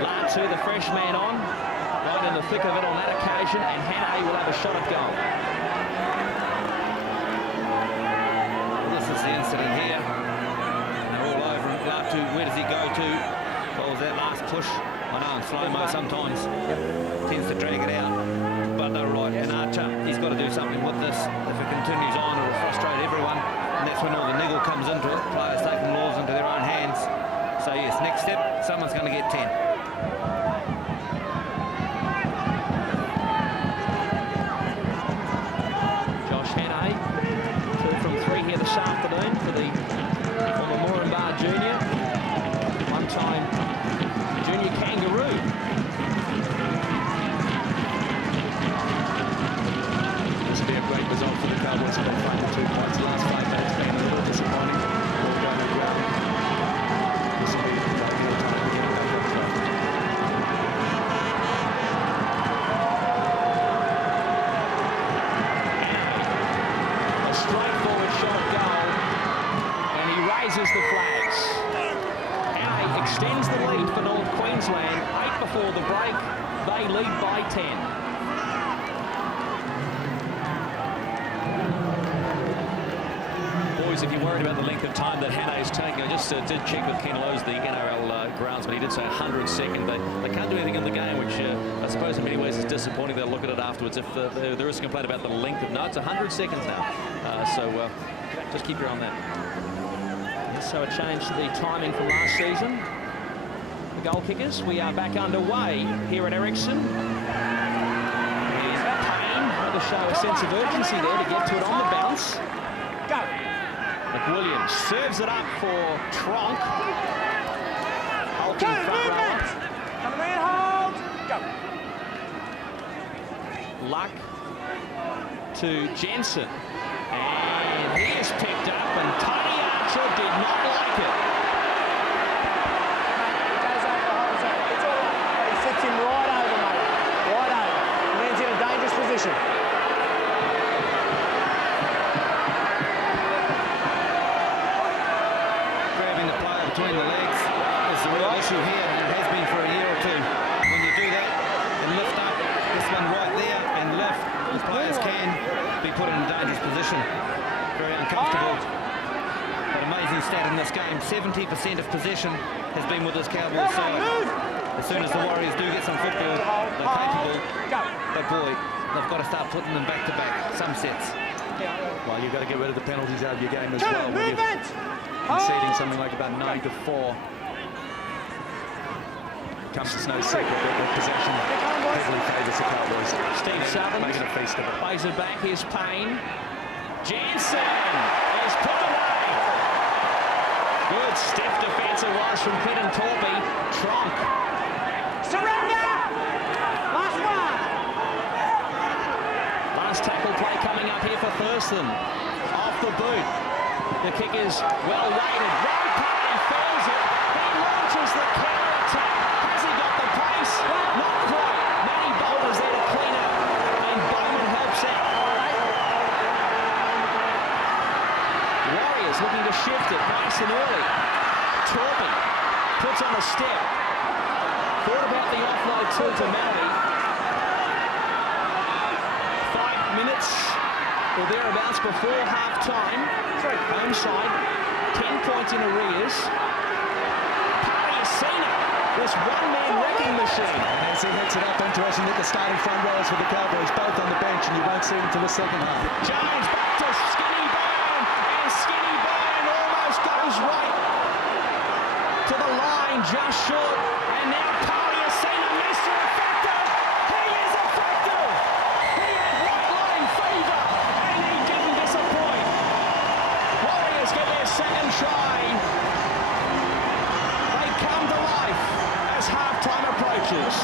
Latu, the fresh man on, right in the thick of it on that occasion, and Hannay will have a shot at goal. This is the incident here. They're all over him. Latu, where does he go to? What was that last push? I know in slow-mo sometimes tends to drag it out. But they're right. And Archer, he's got to do something with this. If it continues on, it will frustrate everyone. And that's when all the niggle comes into it. Players taking laws into their own hands. So yes, next step, someone's going to get 10. Josh Hannay, 2 from 3 here this afternoon for the former Moranbah junior. One-time junior Kangaroo. This would be a great result for the Cowboys if they find the 2 points. The last 5 minutes been a little disappointing. All going to ground. This will be the ideal time to get back up top. A straightforward shot at goal, and he raises the flags. Hannay extends the lead for North Queensland. 8 before the break, they lead by 10. Boys, if you been worried about the length of time that Hannah is taking. I just did check with Ken Lowe's, the NRL grounds, but he did say 100 seconds. They can't do anything in the game, which I suppose in many ways is disappointing. They'll look at it afterwards if there is a complaint about the length of... No, it's 100 seconds now. So just keep your eye on that. So a change to the timing from last season. The goal kickers, we are back underway here at Ericsson. Here's Payne, to show a sense of urgency there to get to it on the bounce. Go. McWilliams serves it up for Tronk. Hulking front rower. Come in, hold. Go. Luck to Jensen. And he is picked up, and Tony Archer did not like it. Goes over the whole zone. It's all right. He sits him right over, mate. Right over. Lands in a dangerous position. Grabbing the player between the legs is the real issue here, and it has been for a year or two. When you do that and lift up, this one right there and lift, the players can be put in a dangerous position. Very uncomfortable. But amazing stat in this game, 70% of possession has been with this Cowboys side. As soon as the Warriors do get some football, they're capable. But boy, they've got to start putting them back to back, some sets. Well, you've got to get rid of the penalties out of your game as well. When you're conceding something like about 9-4. Comes as no secret that the possession heavily favours the Cowboys. Steve Southern making a feast of it. plays it back. Here's Payne. Jensen is put away. Good stiff defence it was from Clinton Torpy. Tronk. Surrender. Last one. Last tackle play coming up here for Thurston. Off the boot. The kick is well weighted. Ron Payne fails it. He launches the counter attack. Has he got the pace? Not quite. Manny Boulders there to clean up. And Bowman helps out. Warriors looking to shift it nice and early. Torpy puts on a step. Thought about the offload to Maldy. 5 minutes or thereabouts before half-time. Home side, 10 points in arrears. Paliacina, this one-man wrecking machine. And as he hits it up, interesting that the starting front rows for the Cowboys, both on the bench, and you won't see them until the second half. Jones back to Skinny Byrne, and Skinny Byrne almost goes right to the line, just short. And now Paliacina, Mr. Effective. He is effective. He had right-line fever, and he didn't disappoint. Warriors get their second try. They come to life as half-time approaches.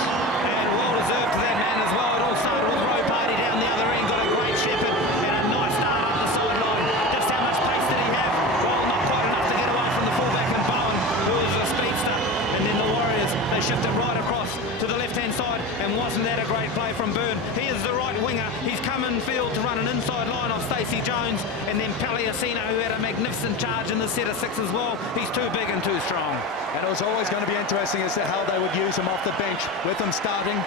And well deserved to that man as well. It all started with Roe Party down the other end, got a great shepherd and a nice start up the sideline. Just how much pace did he have? Well, not quite enough to get away from the fullback and Bowen, who was a speedster. And then the Warriors, they shifted right across to the left-hand side, and wasn't that a great play from Byrne? He is the right winger. He's come in field to run an inside line off Stacey Jones, and then Paliacina, who had a magnificent charge in the set of six as well. He's too big and too strong. And it was always going to be interesting as to how they would use him off the bench, with him starting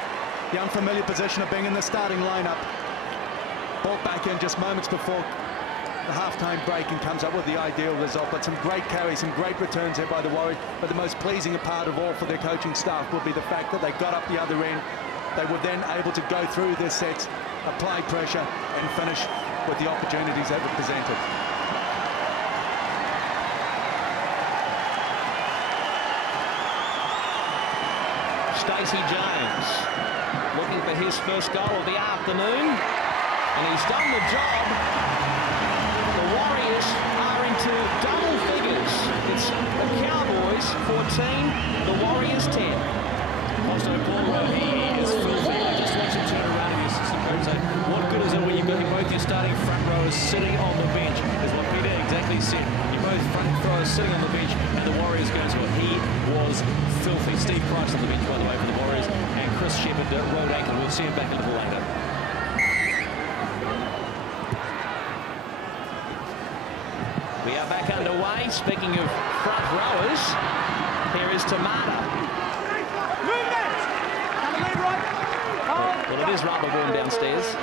the unfamiliar position of being in the starting lineup. Brought back in just moments before the halftime break and comes up with the ideal result. But some great carries, some great returns here by the Warriors. But the most pleasing part of all for their coaching staff would be the fact that they got up the other end. They were then able to go through their sets, apply pressure, and finish with the opportunities that were presented. Stacey Jones looking for his first goal of the afternoon, and he's done the job. The Warriors are into double figures. It's the Cowboys 14, the Warriors 10. Also, Paul Rowe, he is filthy. I just watched him turn around and the assistant coach say, what good is it when you've got both your starting front rowers sitting on the bench? Is what Peter exactly said. You both front rowers sitting on the bench, and the Warriors going to it. He was filthy. Steve Price on the bench, by the way, for the Warriors, and Chris Shepherd rolled ankle. We'll see him back a little later. We are back underway. Speaking of front rowers, here is Tamata. Well, it is rather warm downstairs.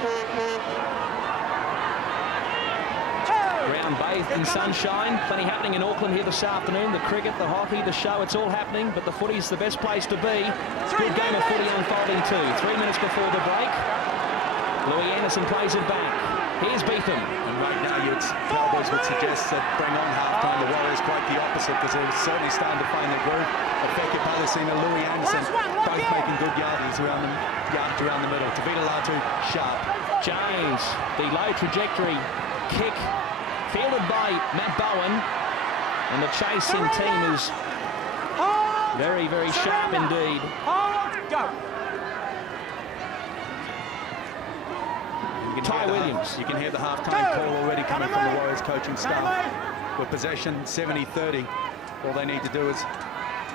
Ground bathed in sunshine. Plenty happening in Auckland here this afternoon. The cricket, the hockey, the show, it's all happening. But the footy's the best place to be. Good game of footy unfolding too. 3 minutes before the break. Louis Anderson plays it back. Here's Beetham. And right now, Cowboys would suggest that bring on half-time. The Warriors quite the opposite, because they're certainly starting to find their groove. Effective Palestina, Louis Anderson, both making good yardage around the middle. Tavita Latu, sharp. James, the low trajectory kick, fielded by Matt Bowen. And the chasing team is very, very sharp indeed. Go. Ty Williams. You can hear the half-time call already coming from the Warriors coaching staff. With possession 70-30, all they need to do is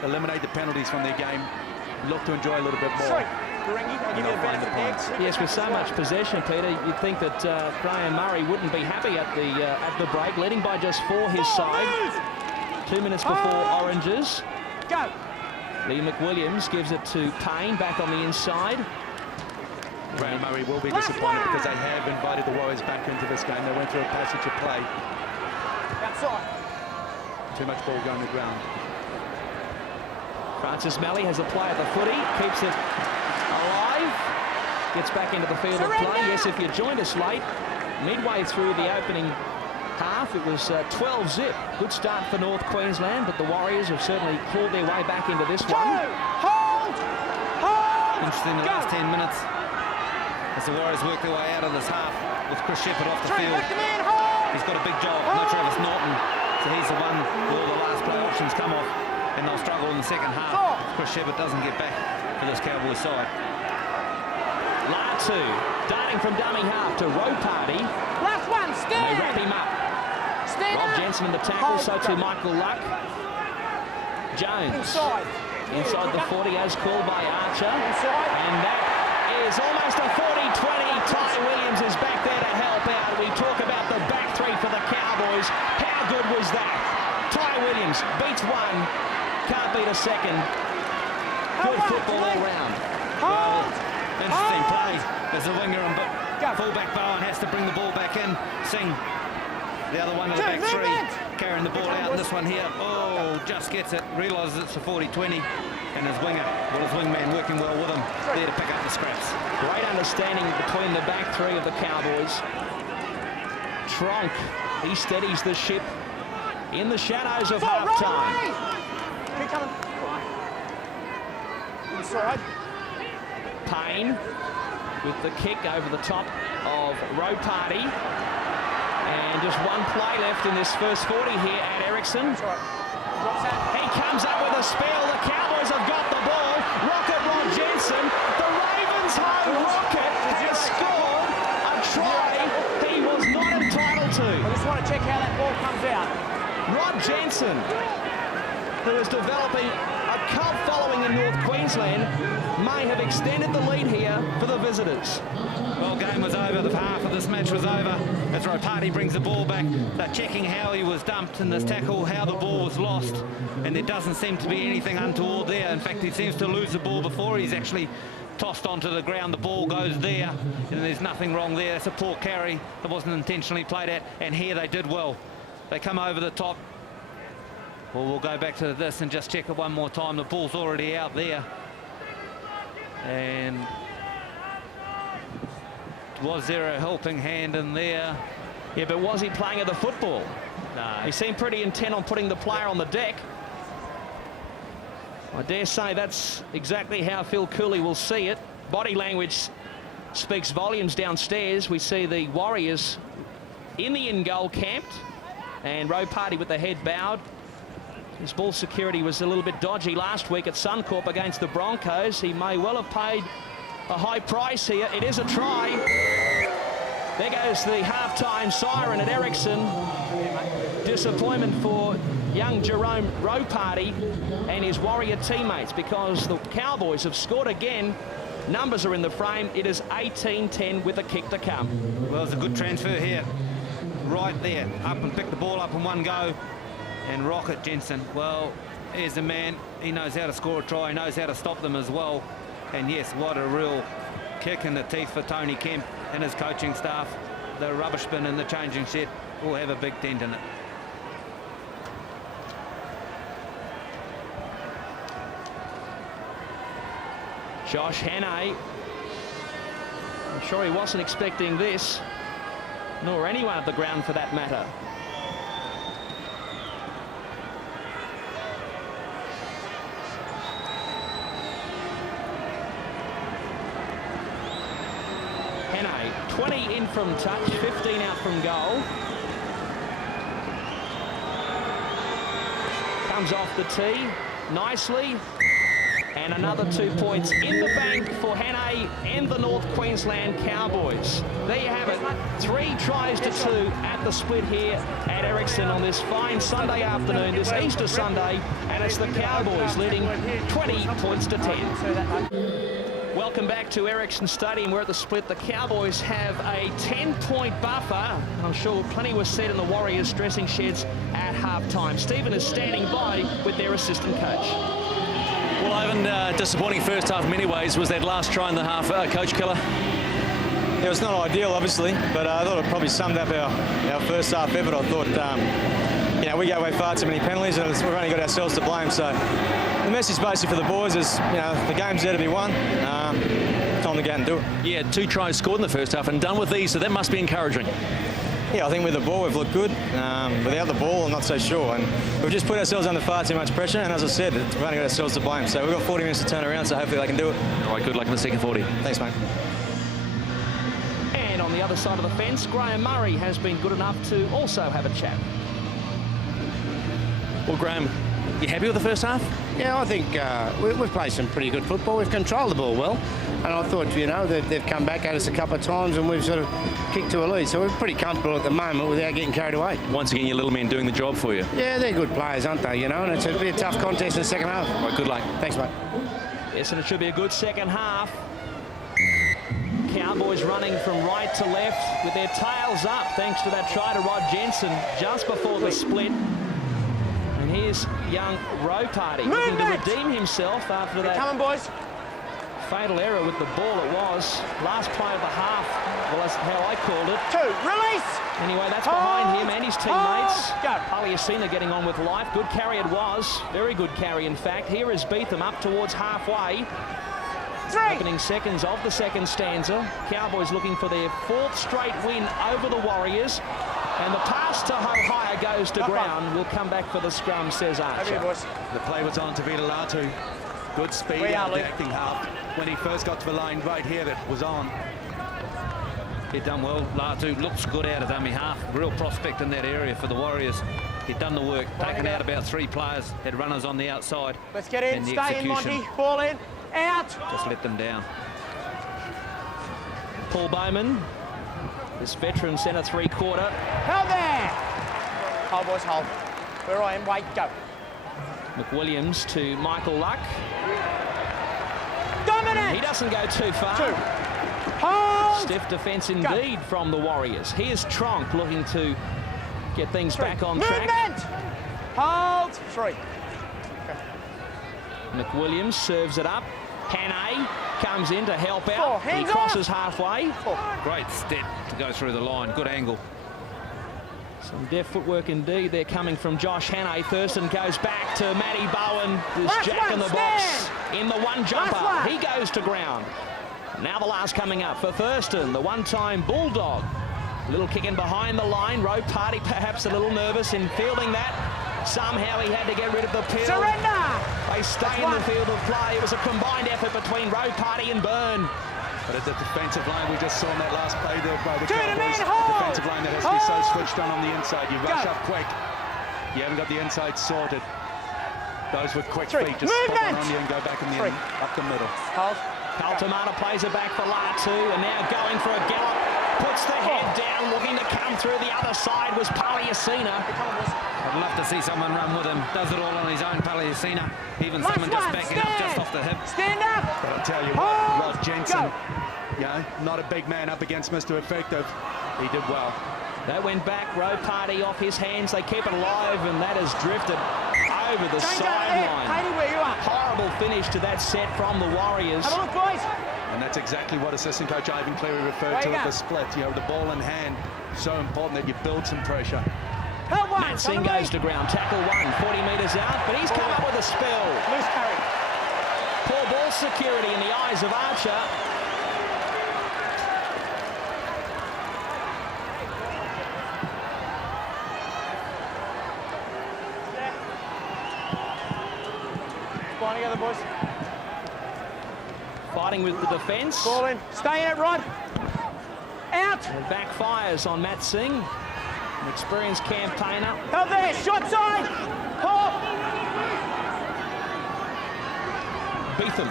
eliminate the penalties from their game, look to enjoy a little bit more. I'll give you the benefit next. Yes, with so much possession, Peter, you'd think that Graham Murray wouldn't be happy at the break, leading by just 4 his side. 2 minutes before Oranges. Go. Lee McWilliams gives it to Payne, back on the inside. Graham Murray will be disappointed because they have invited the Warriors back into this game. They went through a passage of play. Outside. Too much ball going to the ground. Francis Malley has a play at the footy, keeps it alive, gets back into the field of play. Yes, if you joined us late, midway through the opening half, it was 12-zip. Good start for North Queensland, but the Warriors have certainly clawed their way back into this one. Hold. Interesting, the last 10 minutes as the Warriors work their way out of this half with Chris Shepherd off the field. He's got a big job, no Travis Norton, so he's the one with all the last play options come off, and they'll struggle in the second half. Chris Shepherd doesn't get back for this Cowboys side. Latu darting from dummy half to Row Party. Last one, stand. They wrap him up. Rob Jensen in the tackle, so to Michael Luck. Jones inside the 40 as called by Archer. And that is almost a 40-20. Ty Williams is back there to help out. We talk about the back three for the Cowboys. How good was that? Ty Williams beats one, can't beat a second. Good football all round. Well, interesting play as the winger and fullback Bowen has to bring the ball back in. Singh, the other one of the back three, carrying the ball out. And this one here, just gets it, realises it's a 40-20. And his winger, his wingman working well with him, there to pick up the scraps. Great understanding between the back three of the Cowboys. Tronk, he steadies the ship in the shadows of half-time. Keep coming. Inside. Payne with the kick over the top of Row Party. And just one play left in this first 40 here at Ericsson. He comes up with a spell. The Cowboys have got the ball. Rocket Rod Jensen. The Ravens home Rocket has scored a try he was not entitled to. I just want to check how that ball comes out. Rod Jensen, who is developing a cult following in North Queensland, may have extended the lead here for the visitors. Well, game was over. The half of this match was over. As Ropati brings the ball back, they're checking how he was dumped in this tackle, how the ball was lost, and there doesn't seem to be anything untoward there. In fact, he seems to lose the ball before he's actually tossed onto the ground. The ball goes there, and there's nothing wrong there. That's a poor carry. It wasn't intentionally played at, and here they did well. They come over the top. Well, we'll go back to this and just check it one more time. The ball's already out there. And was there a helping hand in there? Yeah, but was he playing at the football? No. He seemed pretty intent on putting the player on the deck. I dare say that's exactly how Phil Cooley will see it. Body language speaks volumes downstairs. We see the Warriors in the in-goal camped, and Row Party with the head bowed. His ball security was a little bit dodgy last week at Suncorp against the Broncos. He may well have paid a high price here. It is a try. There goes the half-time siren at Ericsson. Disappointment for young Jerome Row Party and his Warrior teammates, because the Cowboys have scored again. Numbers are in the frame. It is 18-10 with a kick to come. Well, it's a good transfer here. Right there. Up and pick the ball up in one go. And Rocket Jensen, well, here's the man. He knows how to score a try. He knows how to stop them as well. And yes, what a real kick in the teeth for Tony Kemp and his coaching staff. The rubbish bin in the changing shed will have a big dent in it. Josh Hannay. I'm sure he wasn't expecting this, nor anyone at the ground for that matter. Hannay, 20 in from touch, 15 out from goal. Comes off the tee nicely. And another 2 points in the bank for Hannay and the North Queensland Cowboys. There you have it. 3 tries to 2 at the split here at Ericsson on this fine Sunday afternoon, this Easter Sunday, and it's the Cowboys leading 20 points to 10. Welcome back to Ericsson Stadium. We're at the split. The Cowboys have a 10-point buffer. I'm sure plenty was said in the Warriors dressing sheds at halftime. Stephen is standing by with their assistant coach. Well, Ivan, disappointing first half in many ways. Was that last try in the half, Coach Keller? It was not ideal, obviously, but I thought it probably summed up our first half effort. I thought, you know, we gave away far too many penalties, and we've only got ourselves to blame. So the message basically for the boys is, you know, the game's there to be won. Time to go and do it. Yeah, 2 tries scored in the first half and done with these, so that must be encouraging. Yeah, I think with the ball we've looked good. Without the ball, I'm not so sure. And we've just put ourselves under far too much pressure. And as I said, we've only got ourselves to blame. So we've got 40 minutes to turn around. So hopefully they can do it. All right, good luck in the second 40. Thanks, mate. And on the other side of the fence, Graham Murray has been good enough to also have a chat. Well, Graham, you happy with the first half? Yeah, I think we've played some pretty good football. We've controlled the ball well. And I thought, you know, they've come back at us a couple of times and we've sort of kicked to a lead. So we're pretty comfortable at the moment without getting carried away. Once again, your little men doing the job for you. Yeah, they're good players, aren't they? You know, and it'll be a tough contest in the second half. All right, good luck. Thanks, mate. Yes, and it should be a good second half. Cowboys running from right to left with their tails up thanks to that try to Rod Jensen just before the split. And here's young Ropati looking to redeem himself after that Come on, boys. fatal error with the ball. It was last play of the half. Well, that's how I called it. 2, release. Anyway, that's behind him and his teammates. Go. Paliasina getting on with life. Good carry it was. Very good carry, in fact. Here is Beetham up towards halfway. 3. Opening seconds of the second stanza. Cowboys looking for their 4th straight win over the Warriors. And the pass to Hohaya goes to ground. We'll come back for the scrum, says Archer. The play was on to Vita Latu. Good speed out the acting half. When he first got to the line right here, that was on. He'd done well. Latu looks good out of dummy half. Real prospect in that area for the Warriors. He'd done the work, taken out about 3 players, had runners on the outside. Let's get in. And the Stay in, Monty. execution Ball in. Out. just let them down. Paul Bowman, this veteran centre 3/4. Held there. Hold, boys, hold. Where I am, wait, go. McWilliams to Michael Luck. Dominant. He doesn't go too far. 2. Hold. Stiff defence indeed from the Warriors. Here's Tronk looking to get things 3. back on Movement. track. Hold. 3. McWilliams serves it up. Hannay comes in to help out. 4. He Hands crosses off. halfway. 4. Great step to go through the line. Good angle. Some deft footwork indeed. They're coming from Josh Hannay. Thurston goes back to Matty Bowen. This Last jack one, in the box stand. in the one jumper. Last one. He goes to ground. Now the last coming up for Thurston, the one-time Bulldog. Little kick in behind the line. Ropati perhaps a little nervous in fielding that. Somehow he had to get rid of the peel. Surrender. They stay in the field of play. It was a combined effort between Ropati and Byrne. But at the defensive line, we just saw in that last play there by the To the Cowboys, man, the hold! defensive line that has to be so Hold! switched on the inside. You rush Go. up quick. You haven't got the inside sorted. Those with quick 3. feet just pop Movement. on you and go back in the 3. up the middle. Hold. Kaltamata plays it back for Latu, and now going for a gallop. Puts the head down, looking to come through the other side was Paliasina. I'd love to see someone run with him. Does it all on his own, Paliasina. Even Last someone just one, backing up just off the hip. Stand up. But I'll tell you Hold. what, Rod Jensen, Go. you know, not a big man up against Mr. Effective. He did well. That went back, Ropati off his hands. They keep it alive, and that has drifted over the Change over there. sideline. Katie, where you are. Horrible finish to that set from the Warriors. Have a look, boys. And that's exactly what assistant coach Ivan Cleary referred to with the split. You know, the ball in hand, so important that you build some pressure. Matt Singh goes to ground, tackle 1, 40 metres out, but he's come up with a spill. Loose carry. Poor ball security in the eyes of Archer. Come on together, boys. Fighting with the defence. Ball in. Stay in it, Rod. Out. And it backfires on Matt Singh, an experienced campaigner. Help there. Shot side. Pull. Beetham.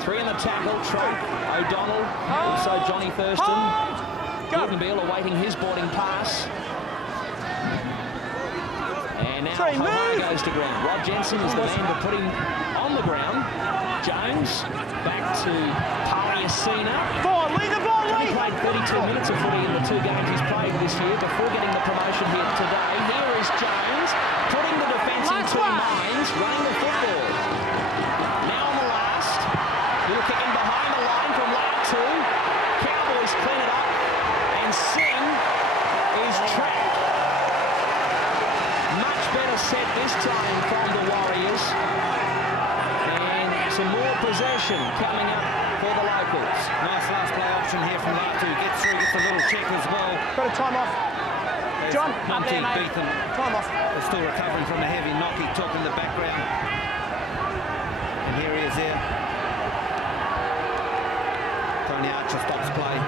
3 in the tackle. Trump, O'Donnell, also Johnny Thurston. Gordon-Beal awaiting his boarding pass. And now Hohai goes to ground. Rod Jensen is the man to put him on the ground. Jones back to Paliasina. Ball, lead the ball, He played 32 minutes of footy in the 2 games he's played this year before getting the promotion here today. Here is Jones putting the defence in 2 minds, running the football. Now on the last, little kick in behind the line from lap 2. Cowboys clean it up, and Singh is trapped. Much better set this time from the Warriors. Some more possession coming up for the locals. Nice last play option here from Latu. Gets through, gets a little check as well. Got a time off. There's John, Monty up there, mate. Beetham. Time off. They're still recovering from a heavy knock. He took in the background. And here he is there. Tony Archer stops play.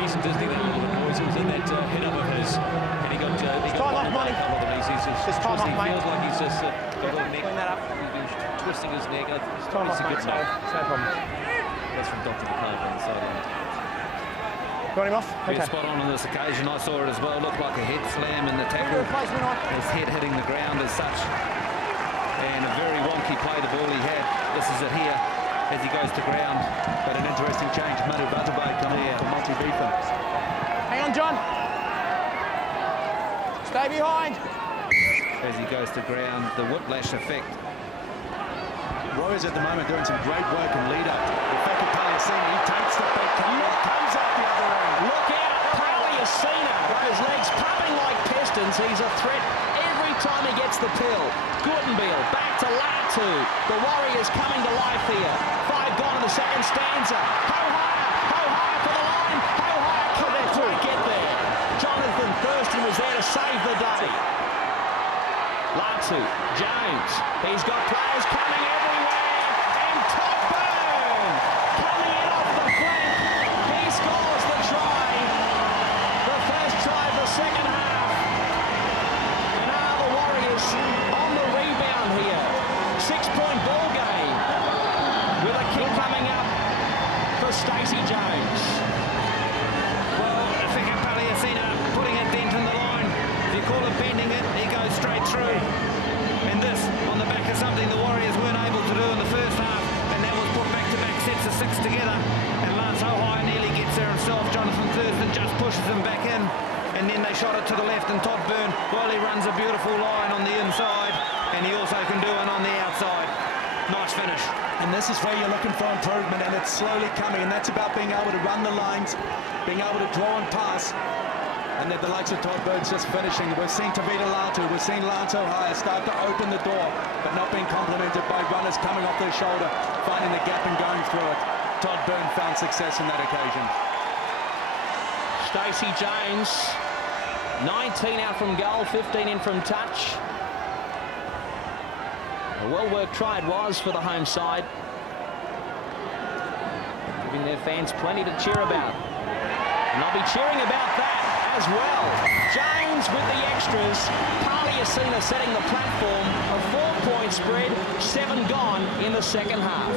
Reason does think that one of the boys who was in that hit-up of his, and he got time off, Monty. Just time off, mate. feels like he's just got a little neck. Clean that up. He's been twisting his neck. It's time off, mate. It's no problem. That's from Dr. McCarthy on the sideline. Got him off? Okay. Spot on this occasion. I saw it as well. Looked like a head slam in the tackle. Replacement on. His head hitting the ground as such. And a very wonky play the ball he had. This is it here as he goes to ground. But an interesting change. Manu Batabai coming in for Monty Beetham. Hang on, John. Stay behind. As he goes to ground, the whiplash effect. Warriors at the moment doing some great work in lead-up. Rebecca Paliasina, he takes the big comes out the other end. Look out, Paliasina. Those legs pumping like pistons. He's a threat every time he gets the pill. Gordon-Beal back to Latu. The Warriors coming to life here. 5 gone in the second stanza. Hohai for the line. Hohai couldn't quite get there. Jonathan Thurston was there to save the day. Latu, Jones, he's got players coming everywhere, and Todd Byrne coming in off the flank. He scores the try, the first try of the second half. And now the Warriors on the rebound here. 6-point ball game with a kick coming up for Stacey Jones. Well, Fika Paliasina putting a dent in the line. If you call it bending it, he goes straight through. And this on the back of something the Warriors weren't able to do in the first half, and that was put back-to-back sets of 6 together. And Lance Hohai nearly gets there himself. Jonathan Thurston just pushes him back in, and then they shot it to the left, and Todd Byrne, well, he runs a beautiful line on the inside, and he also can do it on the outside. Nice finish. And this is where you're looking for improvement, and it's slowly coming, and that's about being able to run the lines, being able to draw and pass. And then the likes of Todd Bird's just finishing. We've seen Tavita Latu, we've seen Lance Hohai start to open the door, but not being complemented by runners coming off their shoulder, finding the gap and going through it. Todd Byrne found success in that occasion. Stacey Jones, 19 out from goal, 15 in from touch. A well-worked try it was for the home side, giving their fans plenty to cheer about. And I'll be cheering about that as well. Jones with the extras. Paliasina setting the platform. A 4-point spread, 7 gone in the second half.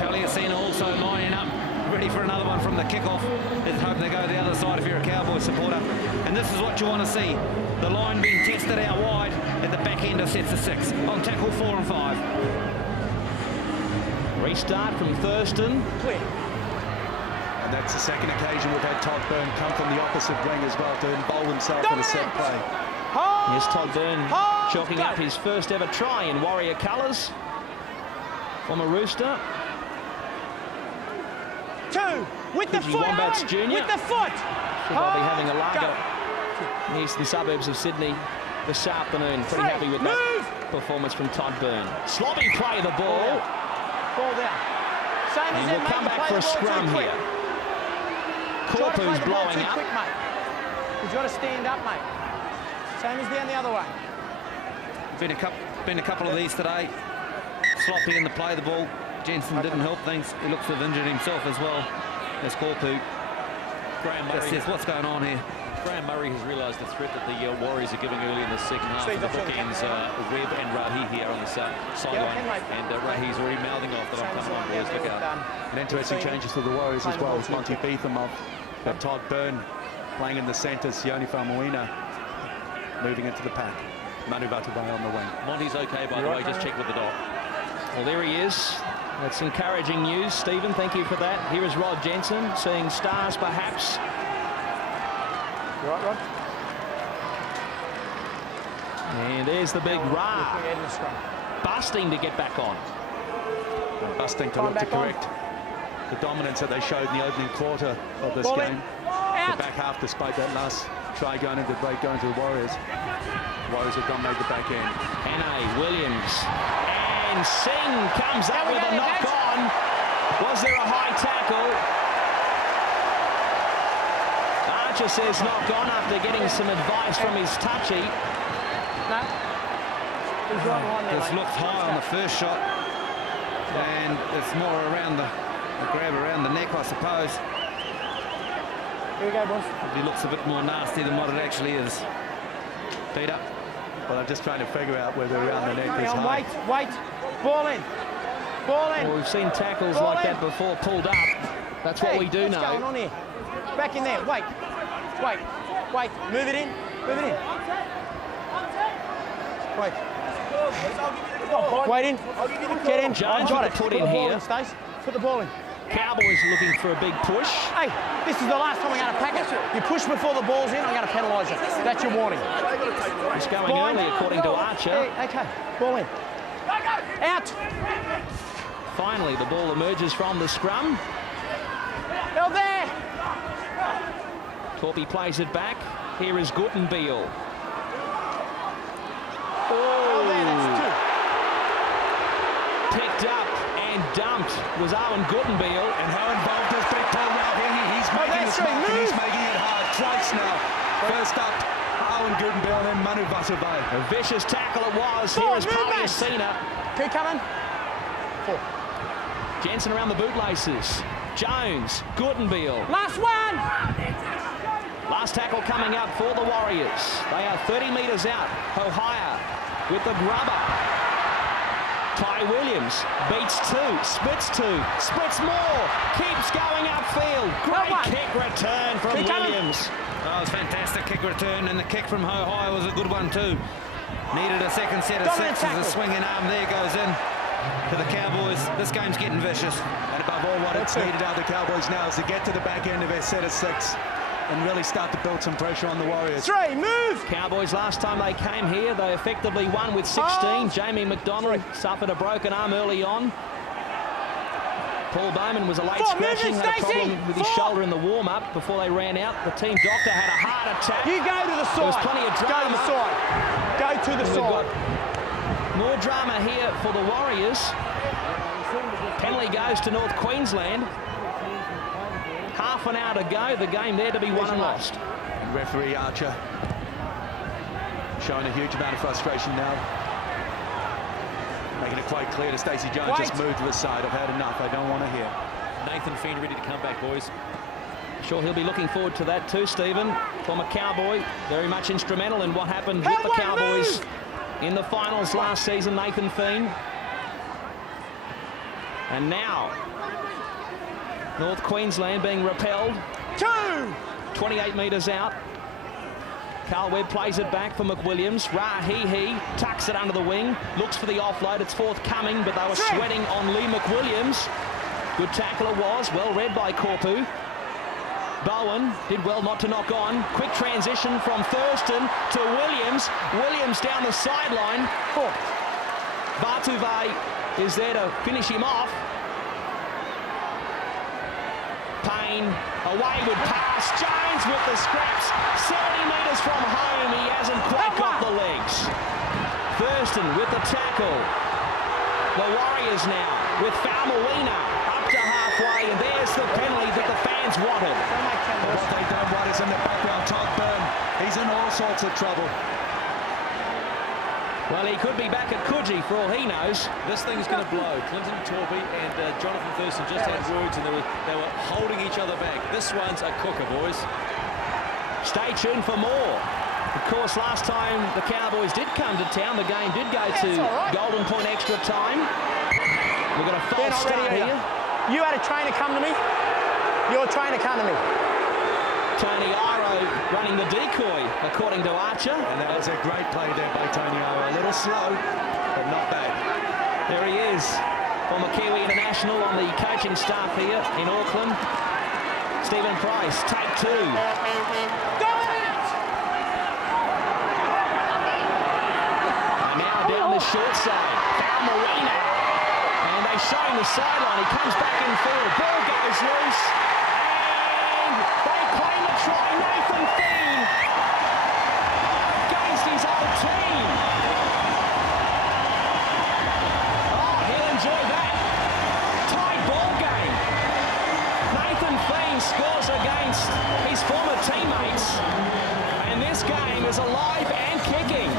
Paliasina also lining up, ready for another one from the kickoff. Is hoping to go the other side if you're a Cowboys supporter. And this is what you want to see. The line being tested out wide at the back end of sets of 6. On tackle 4 and 5. Restart from Thurston. Clear. And that's the second occasion we've had Todd Byrne come from the opposite wing as well to involve himself in a set play. Yes, Todd Byrne chalking up his first ever try in Warrior colours. Former Rooster. 2 with the Coogee foot. Wombats Owen, Junior. with the foot. Should they be having a lager in the eastern suburbs of Sydney this afternoon. Pretty happy with that performance from Todd Byrne. Sloppy play the ball. Ball down. Same as And we'll come back for a scrum here. Corpu's blowing up. Quick, mate. You've got to stand up, mate. Same as down the other way. Been a couple of these today. Sloppy in the play of the ball. Jensen didn't help things. He looks to have injured himself as well as Corpu. Graham Murray. Says, what's going on here? Graham Murray has realised the threat that the Warriors are giving early in the second half. The bookends, Webb and Rahi here on the sideline. And Rahi's already mouthing off that I'm coming on, boys, look out. And interesting changes to the Warriors as well. Monty Beetham off. Got Todd Byrne playing in the centre. Sione Faumuina moving into the pack. Manu Vatuvei on the wing. Monty's okay, by the way, just check with the doc. Well, there he is. That's encouraging news, Stephen. Thank you for that. Here is Rod Jensen, seeing stars perhaps. You right, Rod? And there's the big Ra. Busting to get back on. Busting to look to correct the dominance that they showed in the opening quarter of this game. The back half, despite that last try going into the break, going to the Warriors. The Warriors have dominated the back end. Hannah, Williams, and Singh comes up with a knock on. Was there a high tackle? Archer says knock on after getting some advice from his touchy. No. This looked high on the first shot, and it's more around the grab around the neck, I suppose. Here we go, boys. He looks a bit more nasty than what it actually is. Beat up. Well, I'm just trying to figure out whether around the neck is high. Wait. Ball in. Ball in. Well, we've seen tackles like that before pulled up. That's what we do know. What's going on here? Back in there. Wait. Move it in. Wait. Wait in. Get in. Jones Got with it. the put Put in the ball here. in, Stace. Put the ball in. Cowboys looking for a big push. Hey, this is the last time I'm going to pack it. You push before the ball's in, I'm going to penalise you. That's your warning. It's going early, according to Archer. Hey, okay, ball in. Out. Finally, the ball emerges from the scrum. They're there. Torpy plays it back. Here is Guttenbeil. Oh, there, that's 2. Picked up and dumped was Owen Guttenbeil. And how involved is Big Paul now? He's making his mark and he's making it hard twice now. First up, Owen Guttenbeil and then Manu Vatuvei. A vicious tackle it was. Here is Paliasina. Keep coming. 4. Jensen around the bootlaces. Jones, Guttenbeil. Last one. Last tackle coming up for the Warriors. They are 30 metres out. Ohio with the grubber. Ty Williams beats 2, splits 2, splits more, keeps going upfield. Great kick return from Williams. Oh, it was fantastic kick return, and the kick from Ohio was a good one too. Needed a second set of 6 as the swinging arm there goes in to the Cowboys. This game's getting vicious. And above all, what it's needed out of the Cowboys now is to get to the back end of their set of 6 and really start to build some pressure on the Warriors. 3, move! Cowboys, last time they came here, they effectively won with 16. Jamie McDonald suffered a broken arm early on. Paul Bowman was a late scratching, had a problem with his shoulder in the warm-up before they ran out. The team doctor had a heart attack. You go to the side. There was plenty of drama. Go to the side. More drama here for the Warriors. Penalty goes to North Queensland. Half an hour to go, the game there to be won and lost. And referee Archer showing a huge amount of frustration now. Making it quite clear to Stacey Jones, just move to the side. I've had enough, I don't want to hear. Nathan Finn ready to come back, boys. Sure, he'll be looking forward to that too, Stephen. Former Cowboy, very much instrumental in what happened with the Cowboys in the finals last season, Nathan Finn. And now, North Queensland being repelled. 28 metres out. Carl Webb plays it back for McWilliams. Rahihi tucks it under the wing. Looks for the offload. It's forthcoming, but they were sweating on Lee McWilliams. Good tackle it was. Well read by Corpu. Bowen did well not to knock on. Quick transition from Thurston to Williams. Williams down the sideline. Vatuvei is there to finish him off. Payne, a wayward pass. Jones with the scraps. 70 metres from home. He hasn't quite got the legs. Thurston with the tackle. The Warriors now with Falmawina up to halfway, and there's the penalty that the fans wanted. What they don't want is in the background, Todd Byrne. He's in all sorts of trouble. Well, he could be back at Coogee for all he knows. This thing's going to blow. Clinton Torby and Jonathan Thurston just had words, and they were holding each other back. This one's a cooker, boys. Stay tuned for more. Of course, last time the Cowboys did come to town, the game did go to Golden Point extra time. We've got a false start here. You had a trainer come to me. Your trainer come to me. Tony Iro running the decoy, according to Archer. And that was a great play there by Tony Iro. A little slow, but not bad. There he is, former Kiwi international on the coaching staff here in Auckland. Stephen Price, take two. And now down the short side, Falmarina. And they show him the sideline. He comes back in field. Ball goes loose. And they claim a try. Nathan Feen against his old team. Oh, he'll enjoy that. Tied ball game. Nathan Feen scores against his former teammates. And this game is alive and kicking.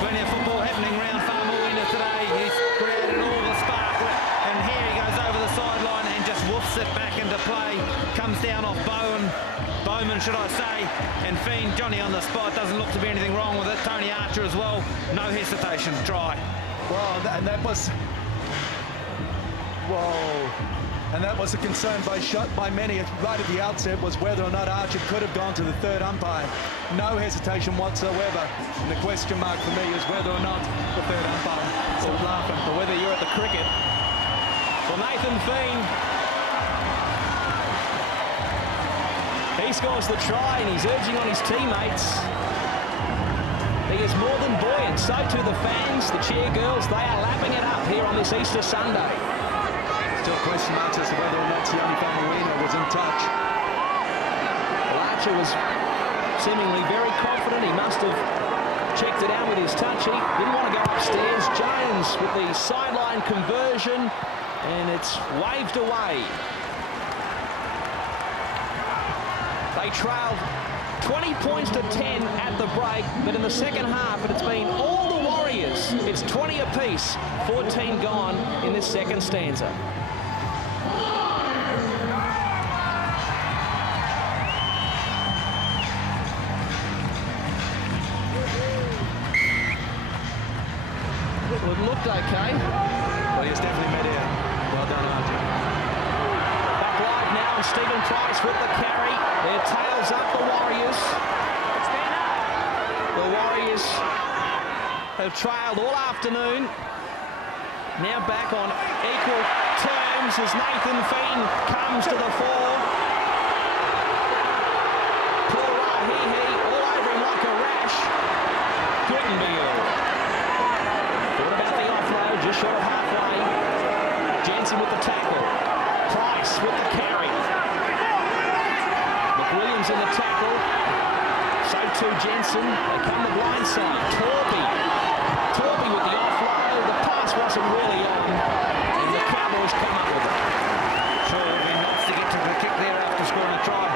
Plenty of football happening around Falmawina today. He's created all the spark. And here he goes over the sideline and just woofs it back into play. Comes down off Bowman, should I say. And Feen, Johnny on the spot. Doesn't look to be anything wrong with it. Tony Archer as well. No hesitation. Try. Well, and that was... Whoa. And that was a concern by many right at the outset, was whether or not Archer could have gone to the third umpire. No hesitation whatsoever. And the question mark for me is whether or not the third umpire is laughing. But whether you're at the cricket. Well, Nathan Feen, he scores the try and he's urging on his teammates. He is more than buoyant. So too the fans, the cheer girls. They are lapping it up here on this Easter Sunday. Still question marks as to whether or not Sione Falmawina was in touch. Well, Archer was seemingly very confident. He must have checked it out with his touch. He didn't want to go upstairs. Jones with the sideline conversion, and it's waved away. They trailed 20 points to 10 at the break, but in the second half, it's been all the Warriors. It's 20 apiece, 14 gone in this second stanza. Well, it looked okay. Well, he's definitely met here. Well done, Archer. Back live now, and Stephen Price with the carry. Their tails up, the Warriors. The Warriors have trailed all afternoon. Now back on equal terms as Nathan Feen comes to the fore. Paul Rahihi all over him like a rash. Gutenberg. What about the offload? Just short of halfway. Jensen with the tackle. Price with the carry. McWilliams in the tackle. So too Jensen. They come the blind side. Torby with the offload. The pass wasn't really on. And the Cowboys come up with it. Sure, it'll be nice to get to the kick there after scoring a try.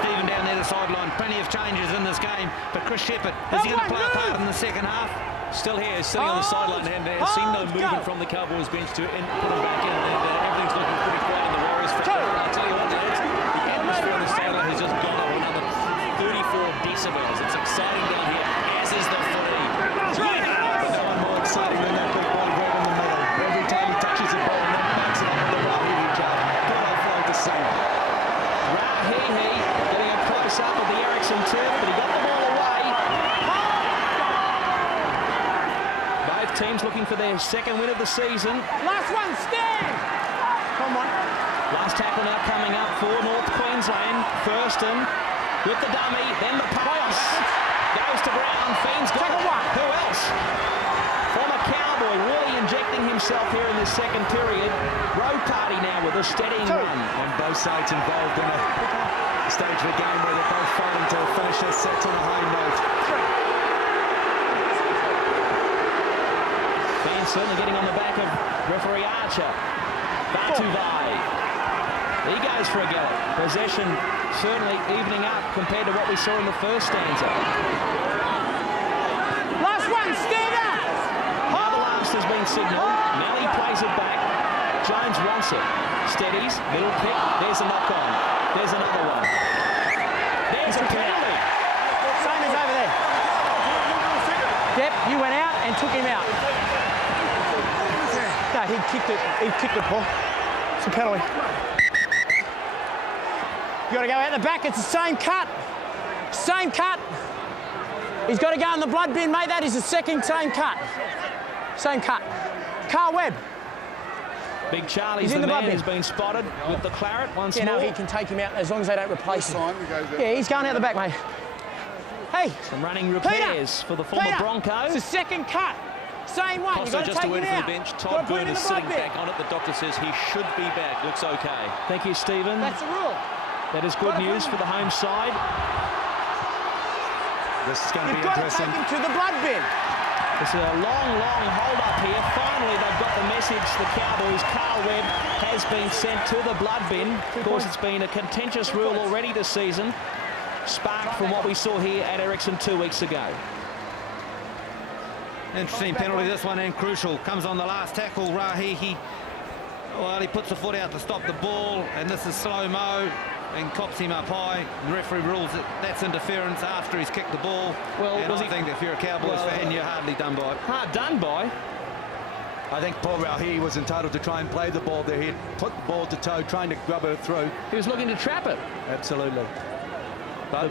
Stephen down there the sideline. Plenty of changes in this game. But Chris Shepherd, is he going to play a part in the second half? Still here, sitting on the sideline, and seen no movement from the Cowboys bench to put him back in, and everything's looking pretty quiet in the Warriors. I'll tell you what, lads, the atmosphere on the sideline has just gone up another 34 decibels. It's exciting down here, as is the footy. But no one more exciting than that big ball right in the middle. Every time he touches a ball and then backs it up with the Rahihi job. Good offload to see. Rahihi getting a close-up of the Ericsson turf, but he got the ball away. Both teams looking for their second win of the season. Last one, stand! Come on. Last tackle now coming up for North Queensland. Thurston with the dummy, then the pass. Goes to ground, Feen's got it. Who else? Former Cowboy really injecting him himself here in the second period. Row Party now with a steadying run. And both sides involved in a stage of the game where they're both fighting to finish their sets on a high note. Fans certainly getting on the back of referee Archer. Batuvai. He goes for a go. Possession certainly evening up compared to what we saw in the first stanza. Last one, stand up! Now the last has been signalled. Malley plays it back. Jones wants it. Steadies, middle kick. There's a knock on. There's another one. There's a penalty. Same as over there. Yep, you went out and took him out. No, he kicked it. He kicked it, Paul. It's a penalty. You got to go out the back. It's the same cut. Same cut. He's got to go in the blood bin, mate. That is the second same cut. Same cut. Carl Webb. Big Charlie's the man who's been spotted with the claret once more. No, he can take him out as long as they don't replace him. Yeah, he's going out the back, mate. Hey. Some running repairs for the former Broncos. It's the second cut. Same one. Also, just a word from the bench. Todd Boone is sitting back on it. The doctor says he should be back. Looks okay. Thank you, Stephen. That's the rule. That is good news for the home side. This is going to be interesting. You've got to take him to the blood bin. It's a long hold up here. Finally, they've got the message. The Cowboys, Carl Webb, has been sent to the blood bin. Of course, it's been a contentious rule already this season, sparked from what we saw here at Ericsson 2 weeks ago. Interesting penalty, this one, and crucial. Comes on the last tackle. Rahi, he puts the foot out to stop the ball, and this is slow-mo, and cops him up high. And the referee rules that that's interference after he's kicked the ball. Well, and I think that if you're a Cowboys fan, you're hardly done by. Hard done by. I think Paul Rahi was entitled to try and play the ball there. He put the ball to toe, trying to grub it through. He was looking to trap it. Absolutely. But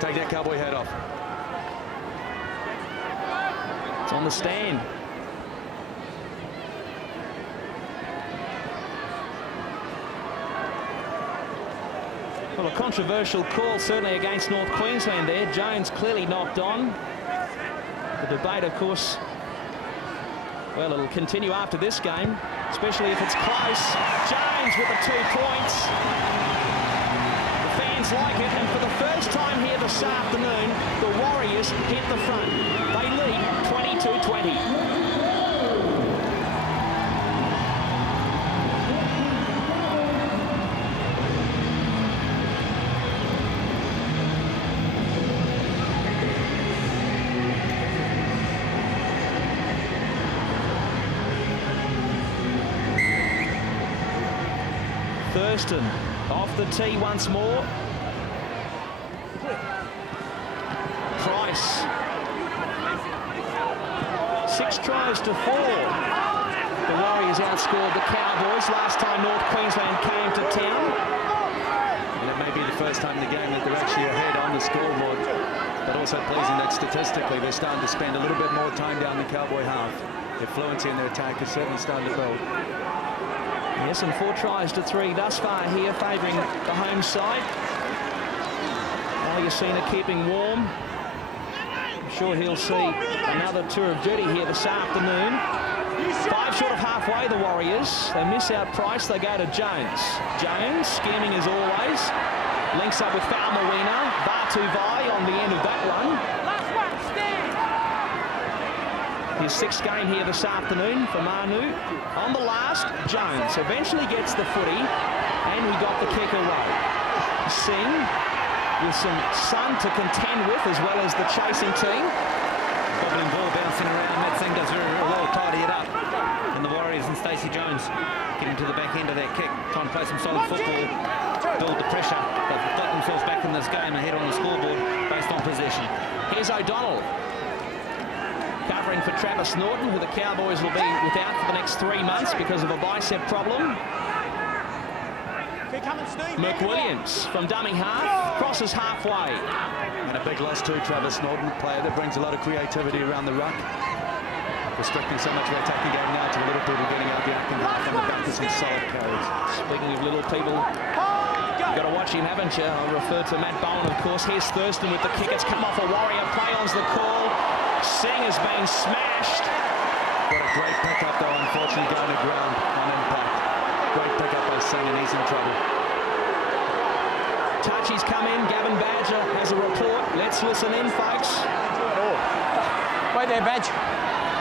take that Cowboy hat off. It's on the stand. Well, a controversial call certainly against North Queensland there. Jones clearly knocked on. The debate, of course, well, it'll continue after this game, especially if it's close. Jones with the 2 points. The fans like it, and for the first time here this afternoon, the Warriors hit the front. They lead 22-20. Thurston off the tee once more. Price. 6 tries to 4. The Warriors outscored the Cowboys last time North Queensland came to town. And it may be the first time in the game that they're actually ahead on the scoreboard. But also pleasing that statistically they're starting to spend a little bit more time down the Cowboy half. Their fluency in their attack is certainly starting to build. Yes, and 4 tries to 3 thus far here, favouring the home side. Aliasina keeping warm. I'm sure he'll see another tour of duty here this afternoon. 5 short of halfway, the Warriors. They miss out Price, they go to Jones. Jones, scheming as always. Links up with Falmawina. Batuvai on the end of that one. His 6th game here this afternoon for Manu. On the last, Jones eventually gets the footy, and he got the kick away. Singh with some sun to contend with, as well as the chasing team. Bobbling ball bouncing around. That Singh does very well, tidy it up. And the Warriors and Stacey Jones getting to the back end of that kick, trying to play some solid football, build the pressure. They've got themselves back in this game ahead on the scoreboard based on possession. Here's O'Donnell. Covering for Travis Norton, who the Cowboys will be without for the next 3 months because of a bicep problem. McWilliams from dummy half, crosses halfway. And a big loss to Travis Norton, player that brings a lot of creativity around the ruck. Restricting so much of the attacking game now to the little people getting out the acting half on the back of some solid carries. Speaking of little people, you've got to watch him, haven't you? I'll refer to Matt Bowen, of course. Here's Thurston with the kick. It's come off a Warrior. Play on's the call. Singh has been smashed. Got a great pickup though, unfortunately going to ground on impact. Great pickup by Singh, and he's in trouble. Touchy's come in. Gavin Badger has a report. Let's listen in, folks. Wait there, Badge.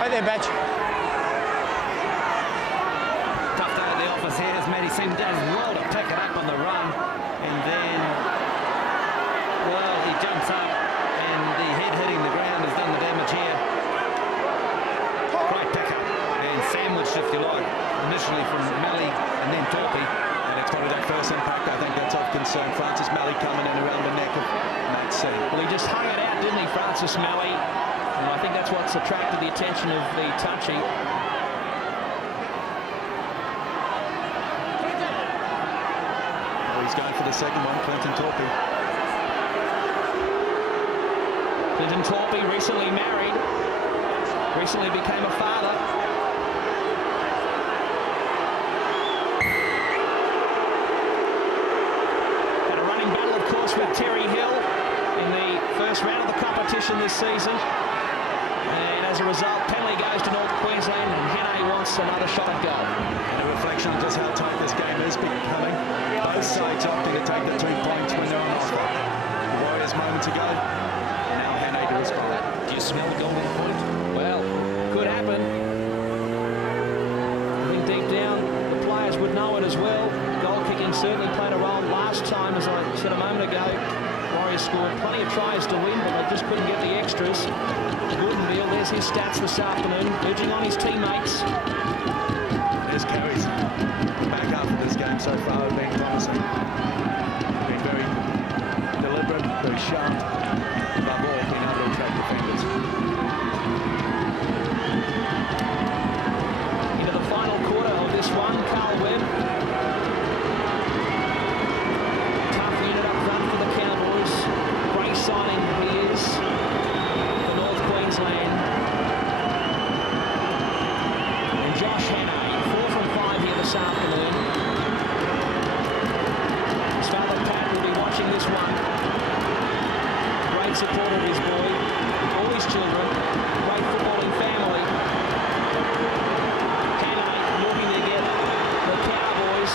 Wait there, Badge. Tough day at the office here as Matty Sim does well to pick it up on the run. And then, well, he jumps up and the head hitting the ground has done the damage here. Great pickup and sandwiched, if you like, initially from Malley and then Torpy. And it's probably that first impact, I think that's of concern. Francis Malley coming in around the neck of Matt Singh. Well, he just hung it out, didn't he, Francis Malley? And I think that's what's attracted the attention of the touchy. Oh, he's going for the second one, Clinton Torpy. Clinton Torpy, recently married, recently became a father. Had a running battle, of course, with Terry Hill in the first round of the competition this season. And as a result, penalty goes to North Queensland, and Hannay wants another shot at goal. And a reflection on just how tight this game is becoming. Both sides opting to take the 2 points when they're on offer. The Warriors moments ago, now Hannay to respond. Do you smell the golden point? Well, could happen. I think deep down, the players would know it as well. Goal kicking certainly played a role last time, as I said a moment ago. Warriors scored plenty of tries to win, but they just couldn't get the extras. Gordonville, there's his stats this afternoon, edging on his teammates. There's carries. Back half of this game so far have been promising. Been very deliberate, very sharp. Above all, being able to attract defenders. Into the final quarter of this one, Carl Webb. Tough unit up front for the Cowboys. Great signing he is for North Queensland. And Josh Hannay, 4 from 5 here this afternoon. His father Pat will be watching this one. Great support of his boy, all his children, great footballing family. Hannay looking to get the Cowboys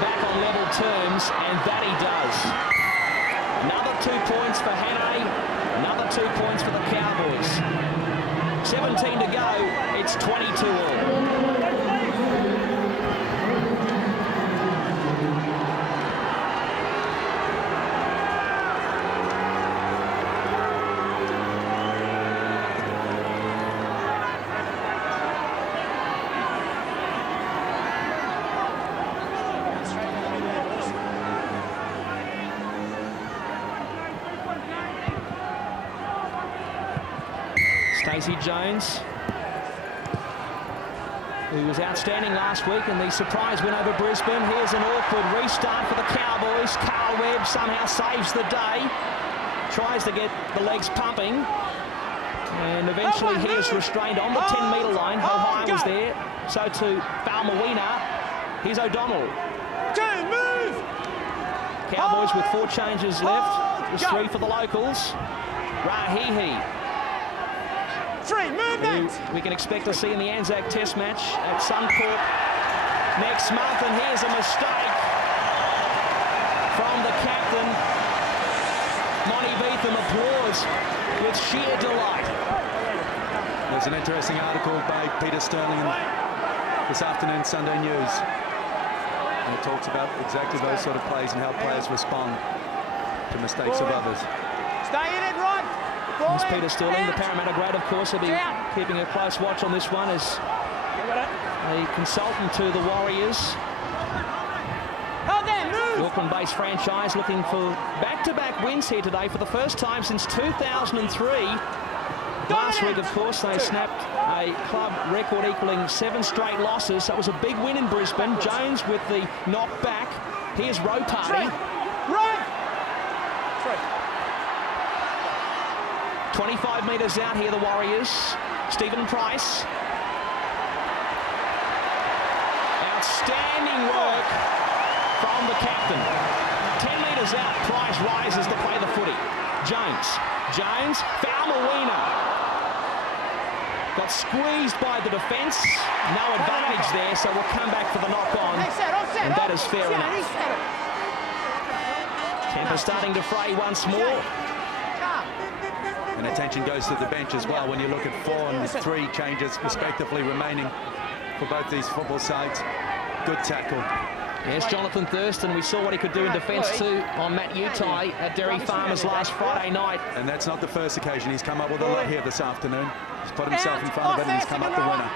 back on level terms, and that he does. Another 2 points for Hannay, another 2 points for the Cowboys. 17 to go, it's 22 all. Stacey Jones, who was outstanding last week in the surprise win over Brisbane. Here's an awkward restart for the Cowboys. Carl Webb somehow saves the day. Tries to get the legs pumping. And eventually he is restrained on the 10-metre line. Hohai was there. So to Falmawina. Here's O'Donnell. Move! Cowboys with 4 changes left. There's 3 for the locals. Rahihi. 3, move that! We can expect to see in the Anzac Test match at Suncorp next month, and here's a mistake from the captain. Monty Beetham applauds with sheer delight. There's an interesting article by Peter Sterling in this afternoon's Sunday News. And it talks about exactly those sort of plays and how players respond to mistakes of others. Stay in it, Rod! There's Peter Sterling, the Parramatta great, of course, will be keeping a close watch on this one as a consultant to the Warriors. The Auckland-based franchise looking for back-to-back wins here today for the first time since 2003. Last week, of course, they snapped a club record equaling 7 straight losses. So it was a big win in Brisbane. Jones with the knock back. Here's Row Party. 25 metres out here, the Warriors. Stephen Price. Outstanding work from the captain. 10 metres out, Price rises to play the footy. Jones, Falmawina. Got squeezed by the defence. No advantage there, so we'll come back for the knock-on. And that is fair enough. Temper starting to fray once more. And attention goes to the bench as well when you look at 4 and 3 changes respectively remaining for both these football sides. Good tackle. Yes, Jonathan Thurston, we saw what he could do in defence too on Matt Utai at Derry Farmers last Friday night. And that's not the first occasion. He's come up with a lot here this afternoon. He's put himself in front of it and he's come up the winner.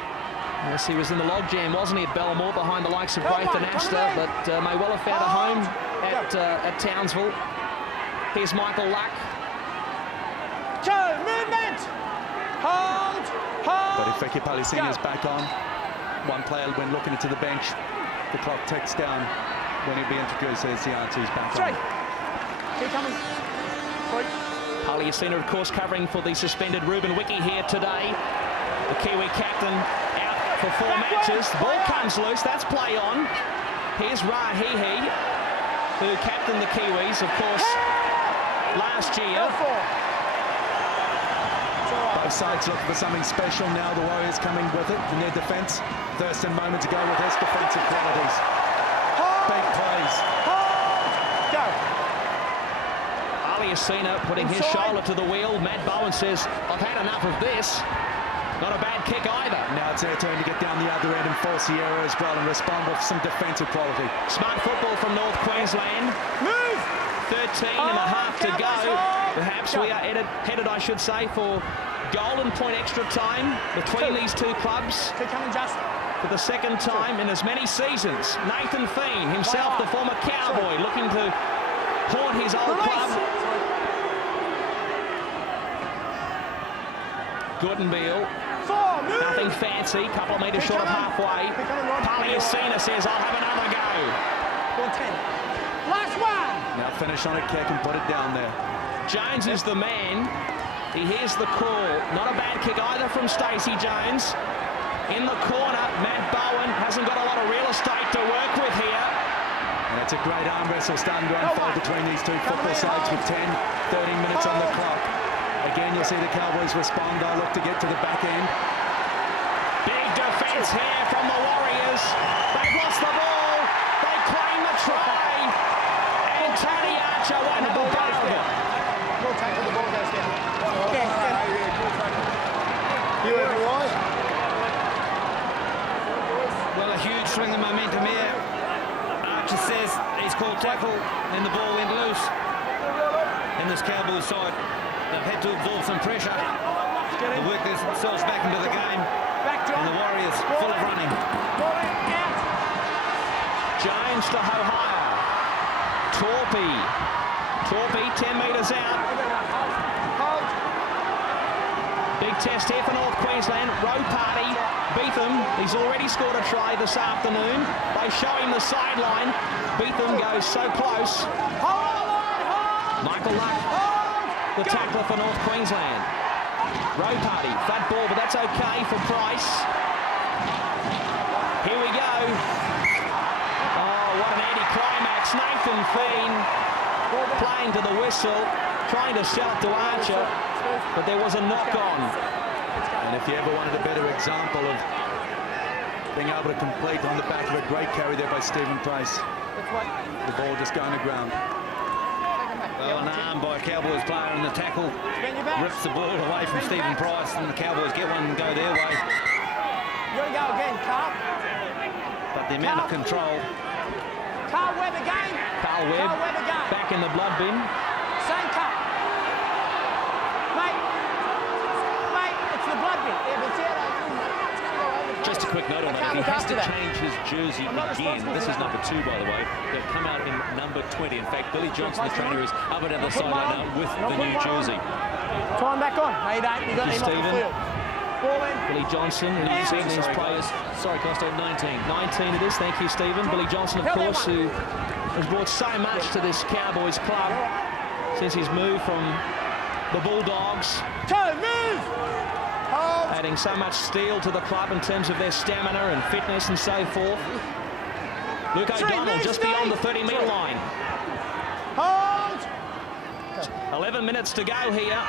Yes, he was in the logjam, wasn't he, at Belmore behind the likes of Braith and Astor, but may well have found a home at Townsville. Here's Michael Luck. Movement! Hold! But if Vicky Palisina's back on, one player when looking into the bench, the clock ticks down. When he'll be introduced as the answer, he's back on. Keep coming. Paliasina, of course, covering for the suspended Ruben Wiki here today. The Kiwi captain out for 4 matches. The ball comes loose. That's play on. Here's Rahihi, who captained the Kiwis, of course, last year. Both sides looking for something special now. The Warriors coming with it in their defence. Thurston moments ago with his defensive qualities. Big plays. Go. Paliasina putting his shoulder to the wheel. Matt Bowen says, I've had enough of this. Not a bad kick either. Now it's their turn to get down the other end and force the error as well and respond with some defensive quality. Smart football from North Queensland. Move! 13 and a half to go. Perhaps we are headed, I should say, for golden point extra time between these two clubs. Keep coming, Justin. For the second time in as many seasons. Nathan Feen, himself the former Cowboy, looking to haunt his old club. Goodenbeal. Nothing fancy, couple of metres short of halfway. Paliasina says, I'll have another go. 10. Last one. Now finish on a kick and put it down there. Jones is the man. He hears the call. Not a bad kick either from Stacey Jones. In the corner, Matt Bowen hasn't got a lot of real estate to work with here. And it's a great arm wrestle starting to unfold between these two football sides with 10, 13 minutes on the clock. Again, you'll see the Cowboys respond. They'll look to get to the back end. Big defence here from the Warriors. They've lost the ball. They claim the try. And Tony Archer won the ball down. We'll tackle the ball goes down. You have a wide? Well, a huge swing of momentum here. Archer says he's called tackle and the ball went loose. And this Cowboys side, they've had to absorb some pressure to work themselves back into the game. And the Warriors full of running. Jones to Hohire. Torpy 10 metres out. Big test here for North Queensland. Row party. Beetham, he's already scored a try this afternoon. They show him the sideline. Beetham goes so close. Michael Luck, the tackler for North Queensland. Row party, flat ball, but that's okay for Price. Here we go. Oh, what an anti-climax. Nathan Feen playing to the whistle, trying to sell it to Archer, but there was a knock-on. And if you ever wanted a better example of being able to complete on the back of a great carry there by Stephen Price, the ball just going to ground. Well, an arm by a Cowboys player and the tackle rips the ball away from Stephen Price and the Cowboys get one and go their way. You gotta go again, Carl. But the amount of control. Carl Webb again. Carl Webb back in the blood bin. Same cut. Mate, it's the blood bin. Just a quick note on that. If he has to change his jersey again, this is number 2, by the way. They've come out in number 20. In fact, Billy Johnson, the trainer, is up and down the sideline now with the new jersey. Time back on. No, you don't. You got him off the field. Billy Johnson, who New Zealand's players. Sorry, Costa, 19. 19 it is. Thank you, Stephen. Billy Johnson, of course, who has brought so much to this Cowboys club since his move from the Bulldogs. Adding so much steel to the club in terms of their stamina and fitness and so forth. Luke O'Donnell just beyond the 30-metre line. Hold! 11 minutes to go here.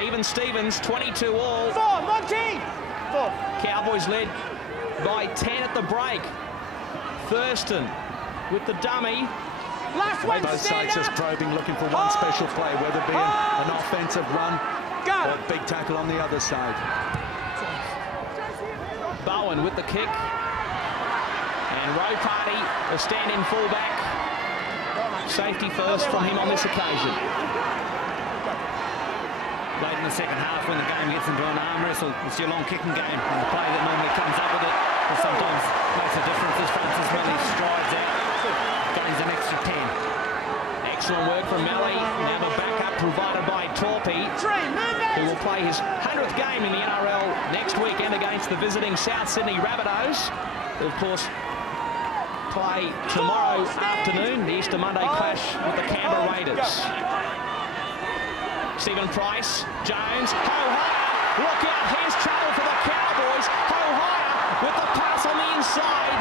Even Stevens, 22 all. 4, Monty! 4. Cowboys led by 10 at the break. Thurston with the dummy. Last one, Both stand sides just up. probing, looking for one special play, whether it be an offensive run Go. or a big tackle on the other side. Bowen with the kick. And Rowe Party, a stand-in fullback. Safety first from him on this occasion. Late in the second half, when the game gets into an arm wrestle, it's your long kicking game. And the play that normally comes up with it, and sometimes makes a difference as Francis Millie strides out, gains an extra 10. Excellent work from Malley. Now the backup provided by Torpy, who will play his 100th game in the NRL next weekend against the visiting South Sydney Rabbitohs. Of course, play tomorrow afternoon, the Easter Monday clash with the Canberra Raiders. Stephen Price, Jones, Ho-Hire, look out, here's trouble for the Cowboys. Ho-Hire with the pass on the inside.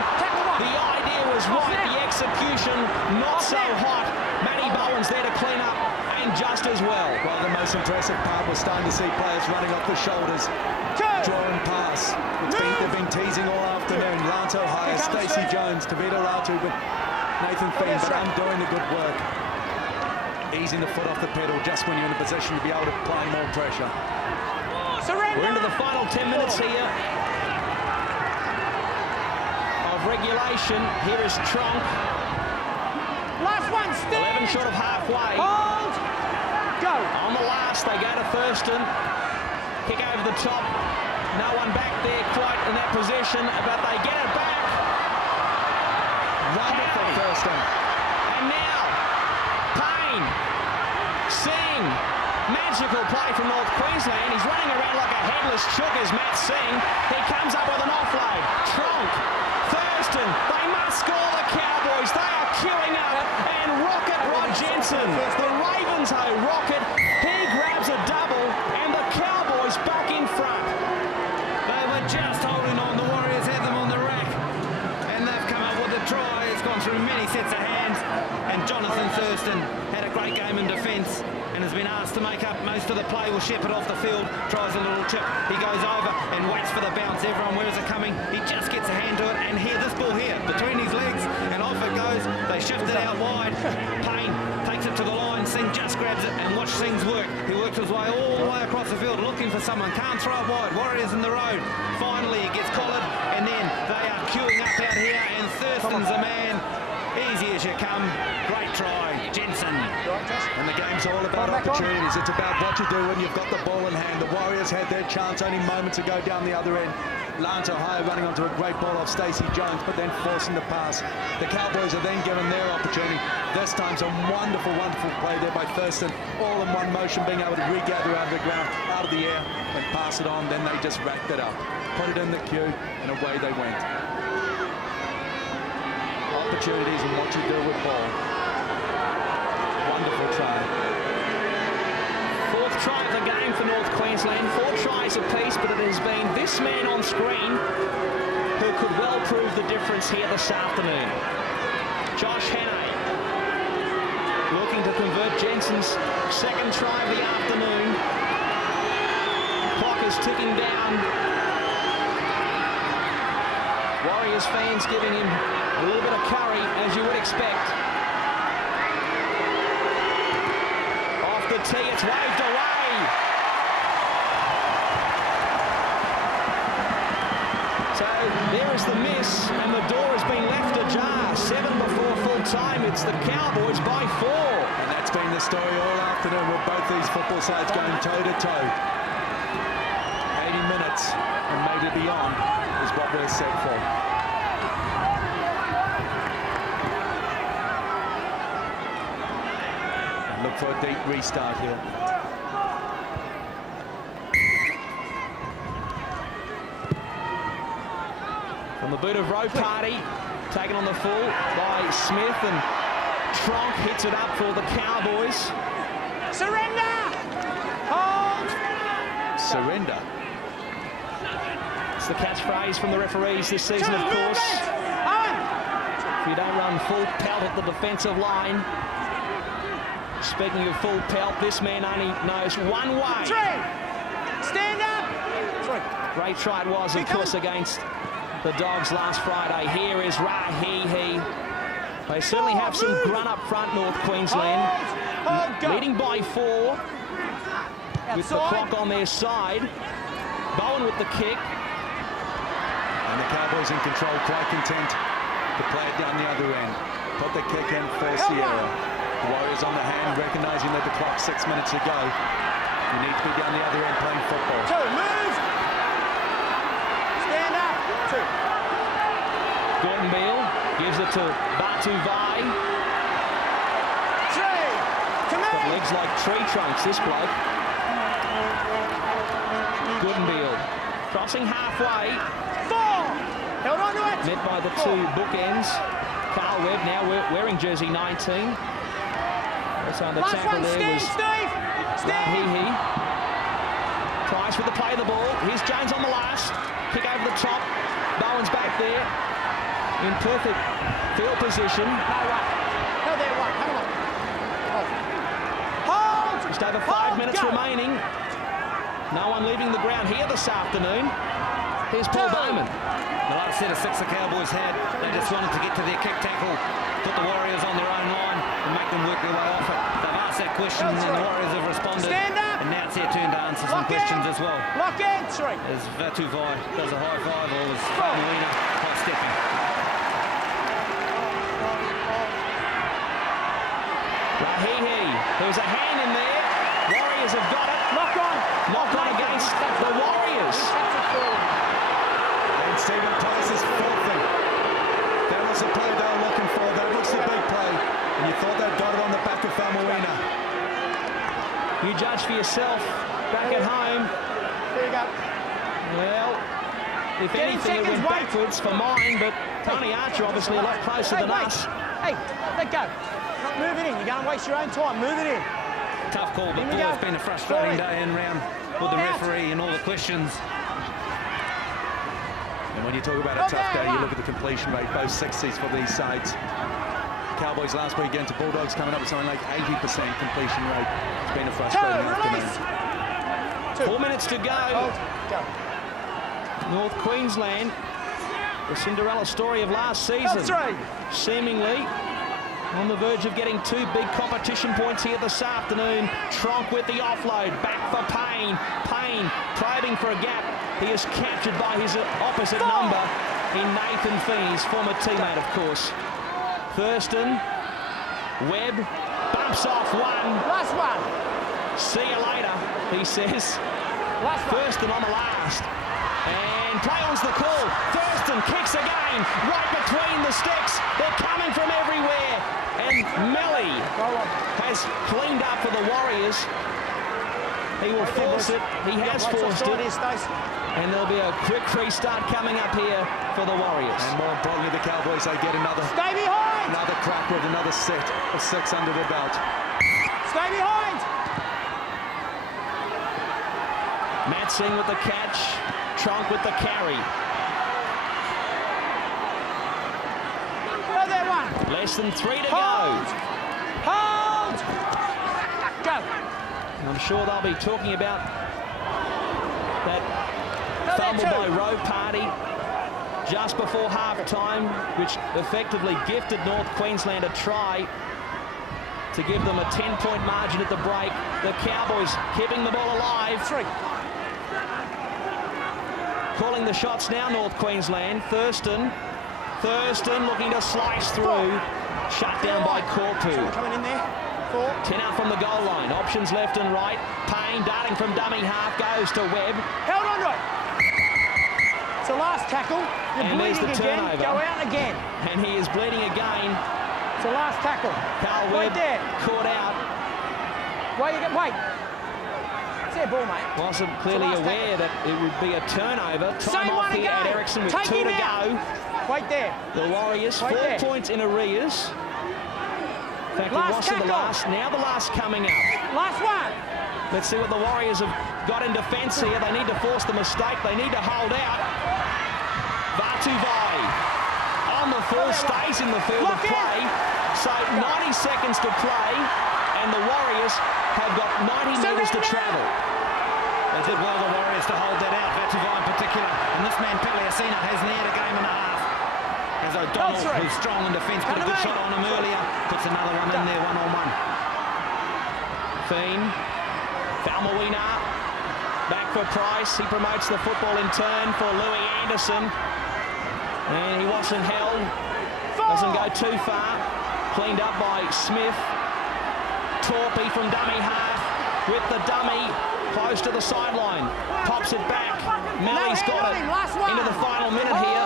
The idea was right, the execution not so hot. Matty Bowen's there to clean up, and just as well. Well, the most impressive part was starting to see players running off the shoulders, drawing pass. They've been teasing all afternoon. Lance O'Hire, Stacey Jones, Tavita Ratu, but Nathan Feen, but I'm doing the good work. Easing the foot off the pedal just when you're in a position to be able to apply more pressure. We're into the final 10 minutes here of regulation. Here is Tronk. Last one, stand. 11 short of halfway. Hold. Go. On the last, they go to Thurston. Kick over the top. No one back there quite in that position, but they get it back. Wonderful Thurston. And now, Payne, Singh, magical play from North Queensland. He's running around like a headless chook as Matt Singh. He comes up with an offload. Tronk, Thurston, they must score the Cowboys. They are queuing up, and Rocket Rod Jensen, the Ravens-ho Rocket, he grabs a double, and the Cowboys back in front. They were just holding on. The Warriors had them on the rack, and they've come up with a try. It's gone through many sets of hands, and Jonathan Thurston had a great game in defence and has been asked to make up most of the play. Will shepherd off the field, tries a little chip. He goes over and waits for the bounce. Everyone, where is it coming? He just gets a hand to it, and here, this ball here, between his legs, and off it goes. They shift it out wide. Payne takes it to the line. Singh just grabs it, and watch Singh's work. He works his way all the way across the field, looking for someone. Can't throw it wide. Warriors in the road. Finally, he gets collared, and then they are queuing up out here, and Thurston's the man. Easy as you come. Great try, Jensen. And the game's all about opportunities. It's about what you do when you've got the ball in hand. The Warriors had their chance only moments ago down the other end. Lance O'Hire running onto a great ball off Stacey Jones, but then forcing the pass. The Cowboys are then given their opportunity. This time some wonderful, wonderful play there by Thurston. All in one motion, being able to regather out of the ground, out of the air, and pass it on. Then they just racked it up. Put it in the queue, and away they went. Opportunities and what you do with ball. Wonderful try. Fourth try of the game for North Queensland. 4 tries apiece, but it has been this man on screen who could well prove the difference here this afternoon. Josh Hannay looking to convert Jensen's second try of the afternoon. Clock is ticking down. Warriors fans giving him a little bit of curry, as you would expect. Off the tee, it's waved away. So there is the miss, and the door has been left ajar. 7 before full time. It's the Cowboys by 4. And that's been the story all afternoon with both these football sides going toe-to-toe. 80 minutes and maybe beyond is what we're set for. Look for a deep restart here. From the boot of Rowe Party, taken on the full by Smith, and Tronk hits it up for the Cowboys. Surrender! Hold! Surrender. It's the catchphrase from the referees this season, of course. If you don't run full pelt at the defensive line, Speaking of full pelt, this man only knows one way. 3. Stand up. 3. Great try it was, of course, against the Dogs last Friday. Here is Rahihi. They certainly have some grunt up front, North Queensland. Leading by 4. With the clock on their side. Bowen with the kick. And the Cowboys in control, quite content to play it down the other end. Put the kick in for Sierra. The Warriors on the hand, recognising that the clock's 6 minutes to go. You need to be down the other end playing football. 2. Move. Stand up. 2. Gordon Beale gives it to Batu Vai. 3. To me. Got legs like tree trunks, this bloke. Gordon Beale crossing halfway. 4. Held on to it. Met by the 2 bookends. Carl Webb now wearing jersey 19. So the Last tackle one, there was Steve. Rahihi. Price with the play of the ball. Here's Jones on the last. Kick over the top. Bowen's back there. In perfect field position. No way. No, there, one. Come on. Hold. Just over 5 minutes remaining. No one leaving the ground here this afternoon. Here's Paul Bowman. The last set of 6 the Cowboys had, they just wanted to get to their kick tackle, put the Warriors on their own line and make them work their way off it. They've asked that question and the Warriors have responded. Stand up. And now it's their turn to answer some questions as well. Lock in. 3. As Vatu Vai does a high five, or was Famuina high stepping. Rahihi. There's a hand in there. Warriors have got it. Lock on. Knock on against the Warriors. And Stephen Price is fourthing. That was the play they were looking for. That was the big play. And you thought they'd got it on the back of Famuina. You judge for yourself back at home. There you go. Well, if anything, it went backwards for mine, but Tony Archer obviously a lot closer than us. Hey, let go. Not move it in. You're going to waste your own time. Move it in. Tough call, but boy, it's been a frustrating day in round with the referee and all the questions. And when you talk about a tough day, you look at the completion rate, both 60s for these sides. Cowboys last week against the Bulldogs coming up with something like 80% completion rate. It's been a frustrating afternoon. 4 minutes to go. North Queensland, the Cinderella story of last season. Seemingly on the verge of getting 2 big competition points here this afternoon. Tronk with the offload, back for Payne. Payne probing for a gap. He is captured by his opposite number in Nathan Feeney's former teammate, of course. Thurston, Webb, bumps off one. Last one. See you later, he says. Last one. Thurston on the last. And play on's the call. Thurston kicks again, right between the sticks. They're coming from everywhere. And Melly has cleaned up for the Warriors. He will force it. He has forced it. And there'll be a quick restart coming up here for the Warriors. And more importantly, the Cowboys, they get another crack with another set of 6 under their belt. Stay behind. Matt Singh with the catch. Tronk with the carry. Go there, one. Less than 3 to Hold. go. Hold. Go. I'm sure they'll be talking about that fumble by Rowe Party just before half-time, which effectively gifted North Queensland a try to give them a 10-point margin at the break. The Cowboys keeping the ball alive. 3. Calling the shots now, North Queensland. Thurston looking to slice through. Shut down by Corpu. Coming in there. 4. 10 out from the goal line. Options left and right. Payne darting from dummy half goes to Webb. Held on to it. It's the last tackle. You're And there's bleeding the again. turnover. Go out again. And he is bleeding again. It's the last tackle. Carl Right Webb there. caught out. Wait. It's their ball, mate. Wasn't clearly last aware that it would be a turnover. Time Same off one here at again. Ericsson with Take 2 him to out. go. Wait there. The Warriors, Right 4 there. points in arrears. In fact, Last it wasn't the tackle. last. Now the last coming up. Last one. Let's see what the Warriors have got in defence here. They need to force the mistake. They need to hold out. Vatu Vai on the full, stays in the field of Lock in. play. So 90 seconds to play. and the Warriors have got 90 metres to travel. They did well, the Warriors, to hold that out, Vatuvai in particular. And this man, Paliasina, has neared a game and a half. As O'Donnell, who's strong in defence, put a good shot on him earlier, puts another one in there, one-on-one. Fiend, Falmawina, back for Price. He promotes the football in turn for Louis Anderson. And he wasn't held. Doesn't go too far. Cleaned up by Smith. Torpy from dummy half with the dummy close to the sideline. Pops it back. Melly's got it into the final minute here.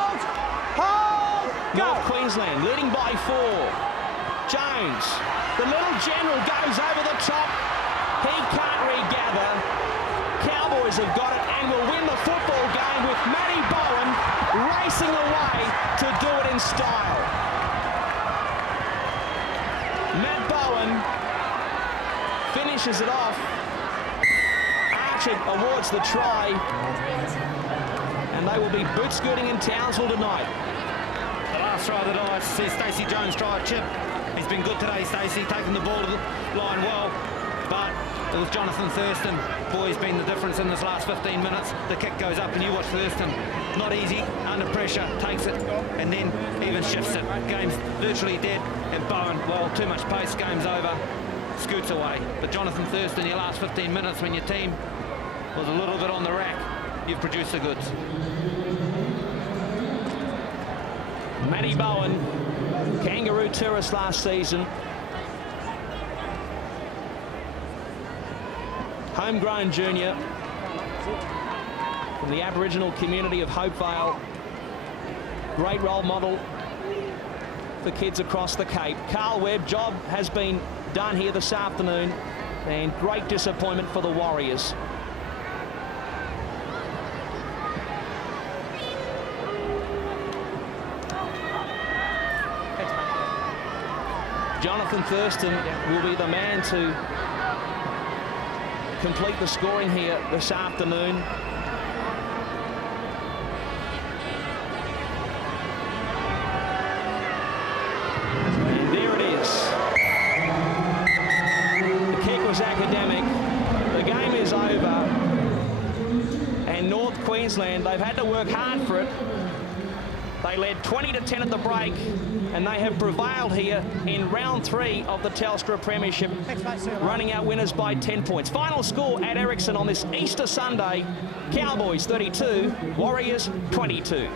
North Queensland leading by 4. Jones, the little general, goes over the top. He can't regather. Cowboys have got it and will win the football game with Matty Bowen racing away to do it in style. Matt Bowen finishes it off. Archer awards the try, and they will be boot scooting in Townsville tonight. The last try of the night, see Stacey Jones try a chip. He's been good today, Stacey, taking the ball to the line well, but it was Jonathan Thurston. Boy, he's been the difference in this last 15 minutes. The kick goes up and you watch Thurston. Not easy, under pressure, takes it, and then even shifts it. Game's virtually dead, and Bowen, well, too much pace, game's over, scoots away. But Jonathan Thurston, your last 15 minutes when your team was a little bit on the rack, you've produced the goods. Matty Bowen, Kangaroo tourist last season. Homegrown junior from the Aboriginal community of Hopevale. Great role model for kids across the Cape. Carl Webb, job has been done here this afternoon, and great disappointment for the Warriors. Jonathan Thurston will be the man to complete the scoring here this afternoon. And there it is. The kick was academic. The game is over. And North Queensland, they've had to work hard for it. They led 20-10 at the break, and they have prevailed here in round 3 of the Telstra Premiership, running out winners by 10 points. Final score at Ericsson on this Easter Sunday: Cowboys 32, Warriors 22.